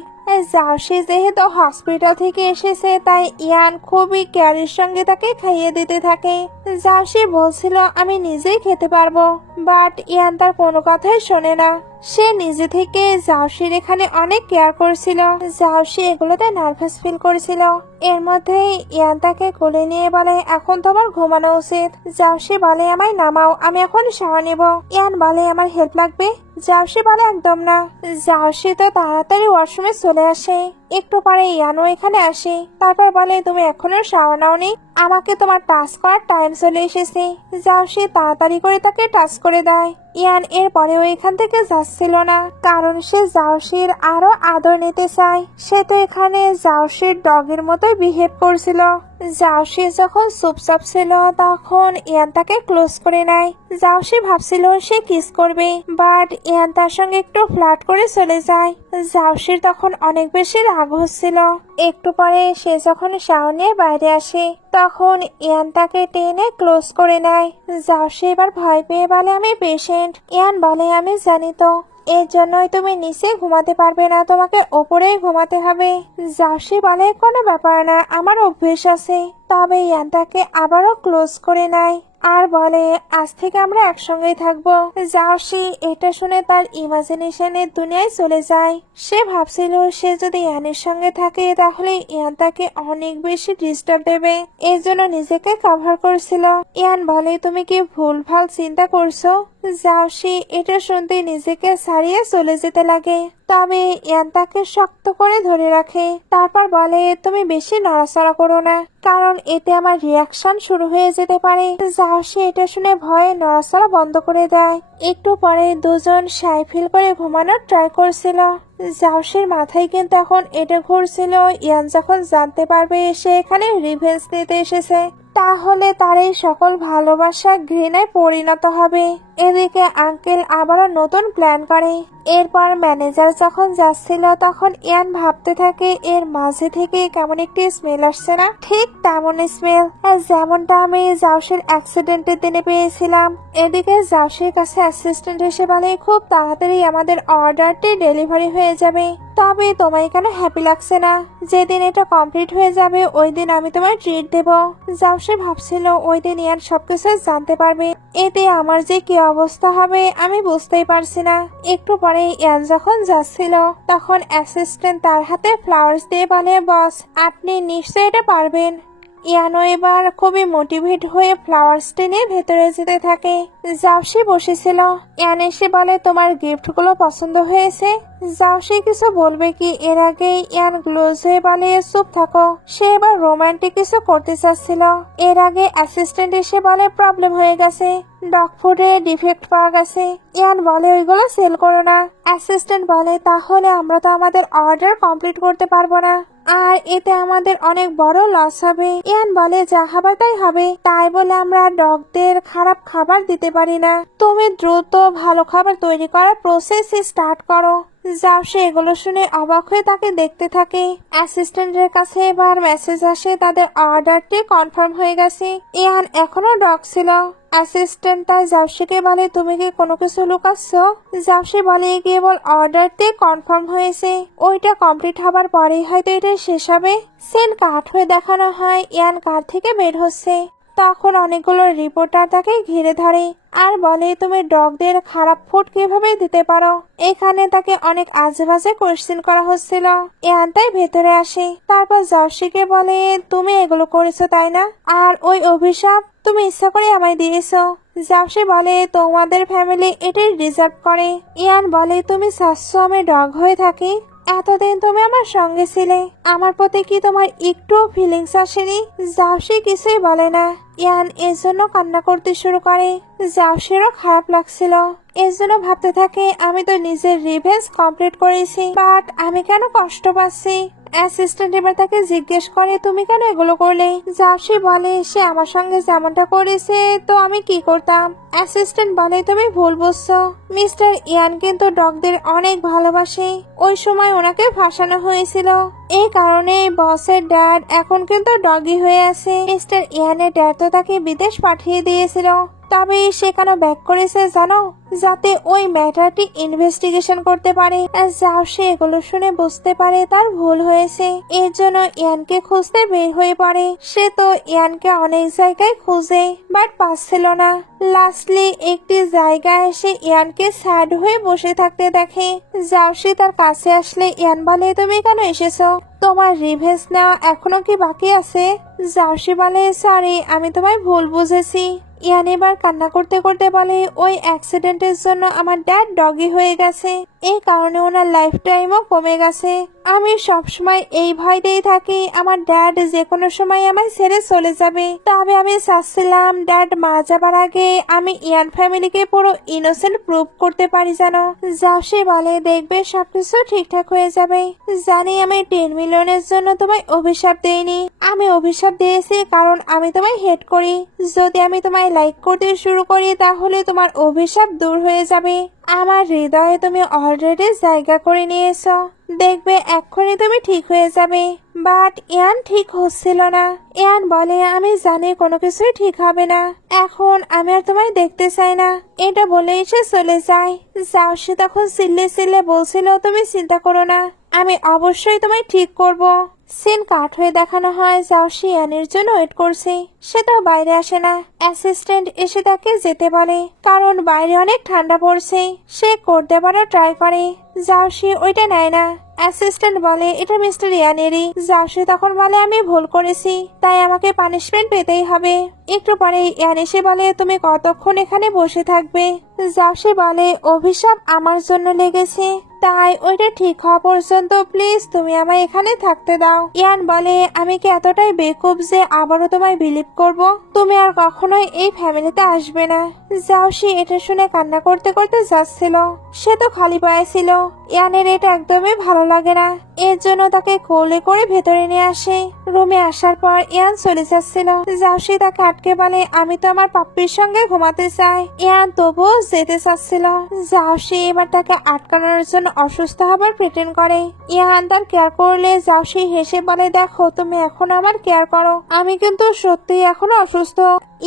জাউশি যেহেতু হসপিটাল থেকে এসেছে, তাই ইয়ান খুবই কেয়ারের সঙ্গে তাকে খাইয়ে দিতে থাকে। জাউশি বলছিল, আমি নিজেই খেতে পারবো, বাট ইয়ান তার কোনো কথাই শোনে না। সে নিজে থেকে জাউশির এখানে অনেক কেয়ার করছিল। জাউশি এগুলোতে নার্ভাস ফিল করেছিল। এর মধ্যেই ইয়ান তাকে কোলে নিয়ে বলে, এখন তোমার ঘুমানো উচিত। জাউশি বলে, আমায় নামাও, আমি এখন শাওয়ার নেব। ইয়ান বলে, আমার হেল্প লাগবে। জাউশি বলে, একদম না। জাউশি তো তাড়াতাড়ি ওয়াশরুমে চলে আসে। একটু পরে ইয়ানও এখানে আসে। তারপর বলে, তুমি এখনো শাওয়ার নাওনি, আমাকে তোমার টাচ করার টাইম চলে এসেছে। জাউশি তাড়াতাড়ি করে তাকে টাচ করে দেয়। ইয়ান এর পরেও এখান থেকে যাচ্ছিল না, কারণ সে জাউশির আরো আদর নিতে চায়। সে তো এখানে জাউশির ডগের মতোই বিহেভ করছিল। জাউশি যখন চুপচাপ ছিল, তখন ইয়ান তাকে ক্লোজ করে নেয়। জাউশি ভাবছিল সে কিস করবে, বাট ইয়ান তার সঙ্গে একটু ফ্লার্ট করে চলে যায়। জাউশির তখন অনেক বেশি রাগ হচ্ছিল। একটু পরে সে যখন শাওয়ার নিয়ে বাইরে আসে, তখন ইয়ান তাকে টেনে ক্লোজ করে নেয়। জাউশি এবার ভয় পেয়ে বলে, আমি পেশেন্ট। ইয়ান বলে, আমি জানি তো, এর জন্যই তুমি নিচে ঘুমাতে পারবে না, তোমাকে ওপরেই ঘুমাতে হবে। জাউশি বলে, কোনো ব্যাপার না, আমার অভ্যেস আছে। তবে ইয়ান তাকে আবারও ক্লোজ করে নেয় আর বলে, আজ থেকে আমরা একসঙ্গেই থাকবো। জাউশি এটা শুনে তার ইমাজিনেশনের দুনিয়ায় চলে যায়। সে ভাবছিল সে যদি ইয়ানের সঙ্গে থাকে তাহলে ইয়ান তাকে অনেক বেশি ডিস্টার্ব দেবে, এর জন্য নিজেকে কভার করছিল। ইয়ান বলে, তুমি কি ভুলভাল চিন্তা করছো? জাউশি এটা শুনতে নিজেকে ছাড়িয়ে চলে যেতে লাগে। তবে ইয়ান তাকে শক্ত করে ধরে রাখে। তারপর বলে, তুমি বেশি নড়াচড়া করো না, কারণ এতে আমার রিয়াকশন শুরু হয়ে যেতে পারে। জাউশি এটা শুনে ভয়ে নড়াচড়া বন্ধ করে দেয়। একটু পরে দুজন সাই ফিল করে ঘুমানোর ট্রাই করছিল। জাউশির মাথায় কিন্তু এখন এটা ঘুরছিল, ইয়ান যখন জানতে পারবে সে এখানে রিভেঞ্জ নিতে এসেছে, তাহলে তার এই সকল ভালোবাসা ঘৃণায় পরিণত হবে। এদিকে আঙ্কেল আবারও নতুন প্ল্যান করে। এরপর ম্যানেজার যখন যাচ্ছিল, তখন ইয়ান ভাবতে থাকে এর মাঝে থেকে কেমন একটি স্মেল আসছে না, ঠিক তেমন স্মেল যেমনটা আমি জাউশির অ্যাক্সিডেন্টের দিনে পেয়েছিলাম। এদিকে জাউশির কাছে অ্যাসিস্ট্যান্ট এসে বলে, খুব তাড়াতাড়ি আমাদের অর্ডারটি ডেলিভারি হয়ে যাবে, তবে তোমায় কেন হ্যাপি লাগছে না? যেদিন এটা কমপ্লিট হয়ে যাবে ওই দিন আমি তোমায় ট্রিট দেব। জাউশি ভাবছিল ওই দিন ইয়ান সবকিছু জানতে পারবে, এতে আমার যে কি অবস্থা হবে আমি বুঝতেই পারছি না। একটু পরে ইয়ান যখন যাচ্ছিল, তখন অ্যাসিস্ট্যান্ট তার হাতে ফ্লাওয়ার্স দিয়ে বলে, বস আপনি নিশ্চয়ই এটা পারবেন। ইয়ানো এবার খুবই মোটিভেট হয়ে ফ্লাওয়ার্সটি নিয়ে ভেতরে যেতে থাকে। জাউশি বসেছিল। ইয়ান এসে বলে, তোমার গিফটগুলো পছন্দ হয়েছে? জাউশি কিছু বলবে কি, এর আগে ইয়ান গ্লোজ হয়ে বলে, চুপ থাকো। সে এবার রোমান্টিক কিছু করতে চাচ্ছিল। এর আগে অ্যাসিস্ট্যান্ট এসে বলে, প্রবলেম হয়ে গেছে, ডগ ফুডে ডিফেক্ট পাওয়া গেছে। ইয়ান বলে, ওইগুলো সেল করো না। অ্যাসিস্ট্যান্ট বলে, তাহলে আমরা তো আমাদের অর্ডার কমপ্লিট করতে পারবো না, আর এতে আমাদের অনেক বড় লস হবে। ইয়ান বলে, যা হবে তাই হবে, তাই বলে আমরা ডগদের খারাপ খাবার দিতে পারি না। তুমি দ্রুত ভালো খাবার তৈরি করার প্রসেস স্টার্ট করো। জাউশি এগুলো শুনে অবাক হয়ে তাকে দেখতে থাকে। অ্যাসিস্ট্যান্টের কাছে এবার মেসেজ আসে তাদের অর্ডারটি কনফার্ম হয়ে গেছে। ইয়ান এখনো ডগ ছিল। অ্যাসিস্ট্যান্ট তাই জাউশিকে বলে, তুমি কি কোনো কিছু লুকাচ্ছ? জাউশি বলে, কেবল অর্ডারটি কনফার্ম হয়েছে, ওইটা কমপ্লিট হবার পরেই হয়তো এটা শেষ হবে। সিন কাট হয়ে দেখানো হয় ইয়ান কার থেকে বের হচ্ছে। তখন অনেকগুলো রিপোর্টার তাকে ঘিরে ধরে আর বলে, তুমি ডগদের খারাপ ফুড কিভাবে দিতে পারো? এখানে তাকে অনেক আজে বাজে কোয়েশ্চেন করা হচ্ছিল। ইয়ান তাই ভেতরে আসে। তারপর জাউশিকে বলে, তুমি এগুলো করেছো তাই না? আর ওই অভিশাপ তুমি ইচ্ছা করে আমায় দিয়েছো। জাউশি বলে, তোমাদের ফ্যামিলি এটি ডিজার্ভ করে। ইয়ান বলে, তুমি চাচ্ছ আমি ডগ হয়ে থাকি? এতদিন তুমি আমার সঙ্গে ছিলে, আমার প্রতি কি তোমার একটু ফিলিংস আসেনি? জাউসি কিছুই বলে না। ইয়ান এর জন্য কান্না করতে শুরু করে। জাউসিরও খারাপ লাগছিল, এর জন্য ভাবতে থাকে আমি তো নিজের রিভেঞ্জ কমপ্লিট করেছি, বাট আমি কেন কষ্ট পাচ্ছি। অ্যাসিস্ট্যান্ট এবার তাকে জিজ্ঞেস করে তুমি কেন এগুলো করলে? জাউসি বলে সে আমার সঙ্গে যেমনটা করেছে তো আমি কি করতাম। অ্যাসিস্ট্যান্ট বলে তুমি ভুল বুঝছো, মিস্টার ইয়ান কিন্তু ডগদের অনেক ভালোবাসে, ওই সময় ওনাকে ফাঁসানো হয়েছিল, এই কারণে বসের ড্যাড এখন কিন্তু ডগি হয়ে আছে। মিস্টার ইয়ানের ড্যাড তো তাকে বিদেশ পাঠিয়ে দিয়েছিল, তবে সে কেন ব্যাক করেছে জানো? যাতে ওই ম্যাটারটি ইনভেস্টিগেশন করতে পারে। জাউসি এগুলো শুনে বুঝতে পারে তার ভুল হয়েছে, এর জন্য ইয়ানকে খুঁজতে বের হয়ে পড়ে। সে তো ইয়ানকে অনেক জায়গায় খুঁজে বাট পাচ্ছিল না। লাস্টলি একটি জায়গায় এসে ইয়ানকে স্যাড হয়ে বসে থাকতে দেখে। জাউসি তার কাছে আসলে ইয়ান বলে তুমি কেন এসেছো? তোমার রিভেঞ্জ নেওয়া এখনো কি বাকি আছে? জাউসি বলে সরি, আমি তোমায় ভুল বুঝেছি। ইয়ান এবার কান্না করতে করতে বলে ওই অ্যাক্সিডেন্টের জন্য আমার ড্যাড ডগি হয়ে গেছে, এই কারণে ওনার লাইফ টাইমও কমে গেছে। আমি সবসময় এই ভয়তেই থাকি আমার ড্যাড যে কোনো সময় আমায় ছেড়ে চলে যাবে, তবে আমি চাচ্ছিলাম ড্যাড মারা যাবার আগে আমি ইয়ান ফ্যামিলিকে পুরো ইনোসেন্ট প্রুভ করতে পারি জানো। জাউসি বলে দেখবে সবকিছু ঠিকঠাক হয়ে যাবে। জানি আমি 10 মিলিয়নের জন্য তোমায় অভিশাপ দেইনি, আমি অভিশাপ দিয়েছি কারণ আমি তোমায় হেট করি। যদি আমি তোমায় লাইক করতে শুরু করি তাহলে তোমার অভিশাপ দূর হয়ে যাবে। আমার হৃদয়ে তুমি অলরেডি জায়গা করে নিয়েছো, দেখবে এক্ষুনি তুমি ঠিক হয়ে যাবে। বাট ইয়ান ঠিক হচ্ছিল না। ইয়ান বলে আমি জানি কোনো কিছুই ঠিক হবে না, এখন আমি আর তোমায় দেখতে চাই না, এটা বলেই সে চলে যায়। জাউসি তখন চিল্লে চিল্লে বলছিল তুমি চিন্তা করো না, আমি অবশ্যই তোমায় ঠিক করব। সিন কাট হয়ে দেখানো হয় জাউসি ইয়ানের জন্য ওয়েট করছে, সে তো বাইরে আসে না। অ্যাসিস্ট্যান্ট এসে তাকে যেতে বলে কারণ বাইরে অনেক ঠান্ডা পড়ছে। সে কোট দেবারও ট্রাই করে, জাউসি ওইটা নেয় না। অ্যাসিস্ট্যান্ট বলে এটা মিস্টার ইয়ানেরই। জাউসি তখন বলে আমি ভুল করেছি, তাই আমাকে পানিশমেন্ট পেতেই হবে। একটু পরে ইয়ান এসে বলে তুমি কতক্ষণ এখানে বসে থাকবে? জাউসি বলে অভিশাপ আমার জন্য লেগেছে, তাই ওইটা ঠিক হওয়া পর্যন্ত প্লিজ তুমি আমায় এখানে থাকতে দাও। ইয়ান বলে আমি কি এতটাই বেকুব যে আবারও তোমায় বিলিভ করব? তুমি আর কখনোই এই ফ্যামিলিতে আসবে না। জাউসি এটা শুনে কান্না করতে করতে যাচ্ছিল, সে তো খালি পায়ে ছিল। ইয়ানের এটা একদমই ভালো লাগে না, এর জন্য তাকে কোলে করে ভেতরে নিয়ে আসে। রুমে আসার পর ইয়ান চলে যাচ্ছিল, জাউসি তাকে আটকে বলে আমি তো আমার পাপ্পির সঙ্গে ঘুমাতে চাই। ইয়ান তবুও যেতে চাচ্ছিল। জাউসি এবার তাকে আটকানোর জন্য অসুস্থ হবার প্রিটেন্ড করে। ইয়ান তার কেয়ার করলে জাউসি হেসে বলে দেখো তুমি এখন আমার কেয়ার করো, আমি কিন্তু সত্যি এখনো অসুস্থ।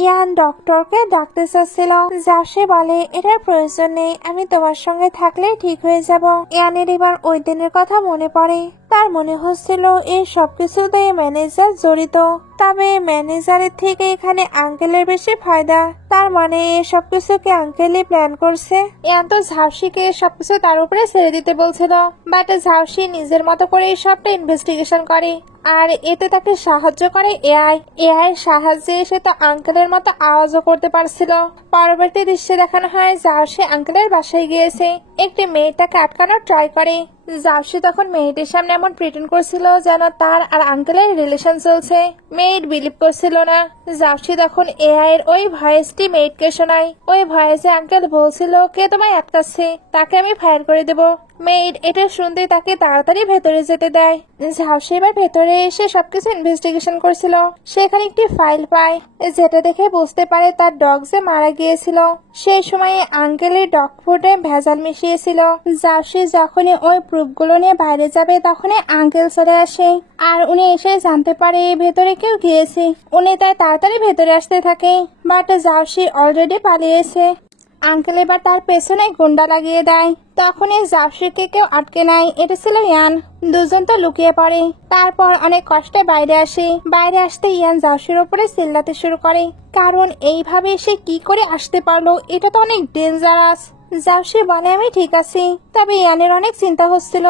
ইয়ান ডক্টরকে ডাকতে চাচ্ছিল, জাউসি বলে এটার প্রয়োজন নেই, আমি তোমার সঙ্গে থাকলে ঠিক হয়ে যাব। ইয়ানের এবার ওই দিনের কথা মনে পড়ে, তার মনে হচ্ছিল এই সবকিছুতে ম্যানেজার জড়িত, তবে ম্যানেজারের থেকে এখানে আঙ্কেলের বেশি ফায়দা। তার মানে সবকিছুকে আঙ্কেলই প্ল্যান করছে। ইয়ান তো ঝাউসিকে সবকিছু তার উপরে ছেড়ে দিতে বলছিল, বাট ঝাউসি নিজের মতো করে সবটা ইনভেস্টিগেশন করে, আর এতে তাকে সাহায্য করে এআই। এআই এর সাহায্যে সে তো আঙ্কেলের মতো আওয়াজও করতে পারছিল। পরবর্তী দৃশ্যে দেখানো হয় জাউসি আঙ্কেলের বাসায় গিয়েছে, একটি মেয়ে তাকে আটকানোর ট্রাই করে। জাউসি তখন মেয়েটির সামনে এমন প্রিটেন্ড করছিল যেন তার আর আঙ্কেলের রিলেশন চলছে। মেয়েট বিলিভ করছিল না। জাউসি তখন এআই এর ওই ভয়েসটি মেয়েটকে শোনায়, ওই ভয়েসে আঙ্কেল বলছিল কে তোমায় আটকাচ্ছে, তাকে আমি ফায়ার করে দেব। মেয়েট এটা শুনতে তাকে তাড়াতাড়ি ভেতরে যেতে দেয়। জাউসি এবার ভেতরে এসে সবকিছু ইনভেস্টিগেশন করছিল। সেখানে একটি ফাইল পায়, যেটা দেখে বুঝতে পারে তার ডগ যে মারা গিয়েছিল, সেই সময়ে আঙ্কেলের ডগ ফুডে ভেজাল মিশিয়েছিল। জাউসি যখনই ওই প্রুফগুলো নিয়ে বাইরে যাবে তখনই আঙ্কেল চলে আসে, আর উনি এসে জানতে পারে ভেতরে কেউ গিয়েছে। উনি তাই তাড়াতাড়ি ভেতরে আসতে থাকে, বাট জাউসি অলরেডি পালিয়েছে। আঙ্কেল এবার তার পেছনে গুন্ডা লাগিয়ে দেয়, তখনই জাউসিকে কেউ আটকে নেয়, এটা ছিল ইয়ান। দুজন তো লুকিয়ে পড়ে, তারপর অনেক কষ্টে বাইরে আসে। বাইরে আসতে ইয়ান জাউসির উপরে চিল্লাতে শুরু করে, কারণ এইভাবে সে কি করে আসতে পারলো, এটা তো অনেক ডেঞ্জারাস। জাউসি বলে আমি ঠিক আছি, তবে ইয়ানের অনেক চিন্তা হচ্ছিল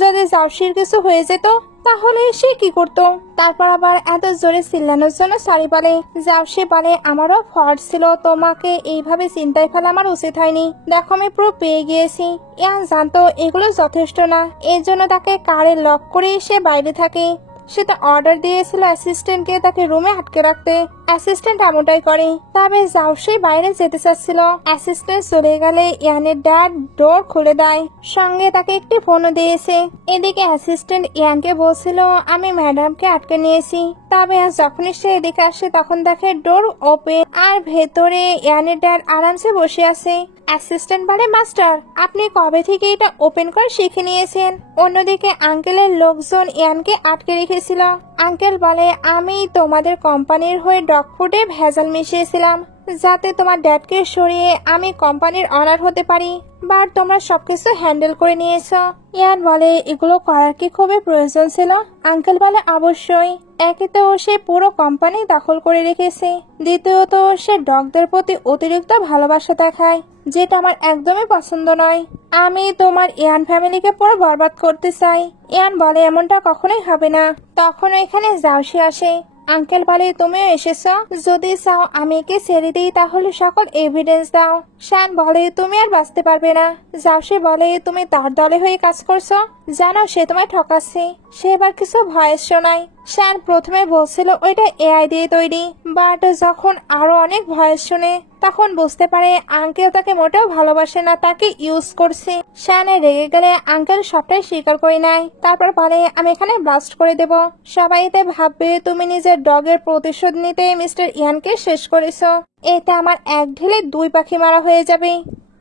যদি জাউসির কিছু হয়ে যেত তাহলে সে কি করতো? তারপর আবার এত জোরে চিল্লানোর জন্য সরি বলে। জাউসি বলে আমারও ফল্ট ছিল, তোমাকে এইভাবে চিন্তায় ফেলা আমার উচিত হয়নি। দেখো আমি পুরো পেয়ে গিয়েছি। ইয়ান জানতো এগুলো যথেষ্ট না, এর জন্য তাকে কারে লক করে সে বাইরে থাকে। সে তো অর্ডার দিয়েছিল অ্যাসিস্ট্যান্টকে তাকে রুমে আটকে রাখতে। অ্যাসিস্ট্যান্ট এমনটাই করে। তবে জাউসি বাইরে যেতে চাচ্ছিল। অ্যাসিস্ট্যান্ট চলে গেলে ইয়ানের ড্যাড ডোর খুলে দেয়, সঙ্গে তাকে একটি ফোনও দিয়েছে। এদিকে অ্যাসিস্ট্যান্ট ইয়ানকে বলছিল আমি ম্যাডামকে আটকে নিয়েছি। তবে যখনই সে এদিকে আসে তখন দেখে ডোর ওপেন আর ভেতরে ইয়ানের ড্যাড আরামসে বসে আছে। অ্যাসিস্ট্যান্ট বলে মাস্টার আপনি কবে থেকে এটা ওপেন করে শিখে নিয়েছেন? অন্যদিকে আঙ্কেলের লোকজন ইয়ানকে আটকে রেখেছিল। আঙ্কেল বলে আমি তোমাদের কোম্পানির হয়ে ডগ ফুডে ভেজাল মিশিয়েছিলাম যাতে তোমার ড্যাডকে সরিয়ে আমি কোম্পানির অনার হতে পারি, বাট তোমরা সবকিছু হ্যান্ডেল করে নিয়েছো। ইয়ান বলে এগুলো করার কি খুবই প্রয়োজন ছিল? আঙ্কেল বলে অবশ্যই। একে তো সে পুরো কোম্পানি দখল করে রেখেছে, দ্বিতীয়ত সে ডগদের প্রতি অতিরিক্ত ভালোবাসা দেখায়, যেটা আমার একদমই পছন্দ নয়। আমি তোমার ইয়ান ফ্যামিলিকে পুরো বরবাদ করতে চাই। ইয়ান বলে এমনটা কখনোই হবে না। তখন এখানে জাউসি আসে। আঙ্কেল বলে তুমিও এসেছো, যদি চাও আমি একে ছেড়ে দিই তাহলে সকল এভিডেন্স দাও। শান বলে তুমি আর বাঁচতে পারবে না। জাউসি বলে তুমি তার দলে হয়ে কাজ করছো, জানো সে তোমায় ঠকাচ্ছে। সে এবার কিছু ভয়েস শোনায়। শান প্রথমে বলছিল ওইটা এআই দিয়ে তৈরি, বাট যখন আরো অনেক ভয়েস শুনে তখন বুঝতে পারে আঙ্কেল তাকে মোটেও ভালোবাসে না, তাকে ইউজ করছে। শানে রেগে গেলে আঙ্কেল সবটাই স্বীকার করে নেয়। তারপর বলে আমি এখানে ব্লাস্ট করে দেব, সবাই এতে ভাববে তুমি নিজের ডগের প্রতিশোধ নিতে মিস্টার ইয়ানকে শেষ করেছো। এতে আমার এক ঢিলে দুই পাখি মারা হয়ে যাবে।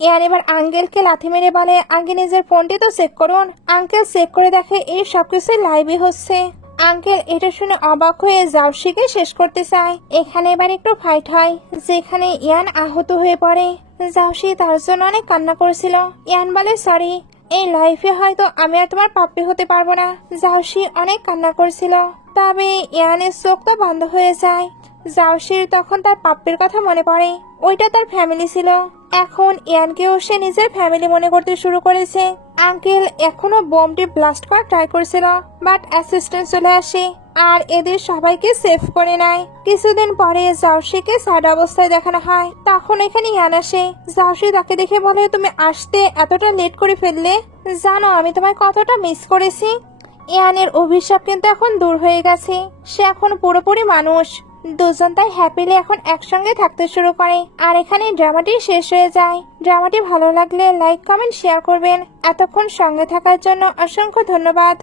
ইয়ান এবার আঙ্কেলকে লাথি মেরে বলে আগে নিজের ফোনটি তো চেক করুন। আঙ্কেল চেক করে দেখে এই সবকিছু লাইভে হচ্ছে। আঙ্কেল এটা শুনে অবাক হয়ে জাউসিকে শেষ করতে চায়। এখানে এবার একটু ফাইট হয়, যেখানে ইয়ান আহত হয়ে পড়ে। জাউসি তার জন্য অনেক কান্না করেছিল। ইয়ান বলে সরি, এই লাইফে হয়তো আমি আর তোমার পাপ্পি হতে পারবো না। জাউসি অনেক কান্না করছিল, তবে ইয়ানের চোখ তো বন্ধ হয়ে যায়। জাউসির তখন তার পাপ্পির কথা মনে পড়ে, ওইটা তার ফ্যামিলি ছিল। এখন ইয়ানকেও সে নিজের ফ্যামিলি মনে করতে শুরু করেছে। আঙ্কেল এখনো বোমটি ব্লাস্ট করার ট্রাই করছিল, বাট অ্যাসিস্ট্যান্ট চলে আসে আর এদের সবাইকে সেভ করে নেয়। কিছুদিন পরে জাউসিকে স্যাড অবস্থায় দেখানো হয়। তখন এখানে ইয়ান আসে। জাউসি তাকে দেখে বলে তুমি আসতে এতটা লেট করে ফেললে, জানো আমি তোমায় কতটা মিস করেছি। ইয়ানের অভিশাপ কিন্তু এখন দূর হয়ে গেছে, সে এখন পুরোপুরি মানুষ। দুজন তাই হ্যাপিলি এখন একসঙ্গে থাকতে শুরু করে। আর এখানে ড্রামাটি শেষ হয়ে যায়। ড্রামাটি ভালো লাগলে লাইক কমেন্ট শেয়ার করবেন। এতক্ষণ সঙ্গে থাকার জন্য অসংখ্য ধন্যবাদ।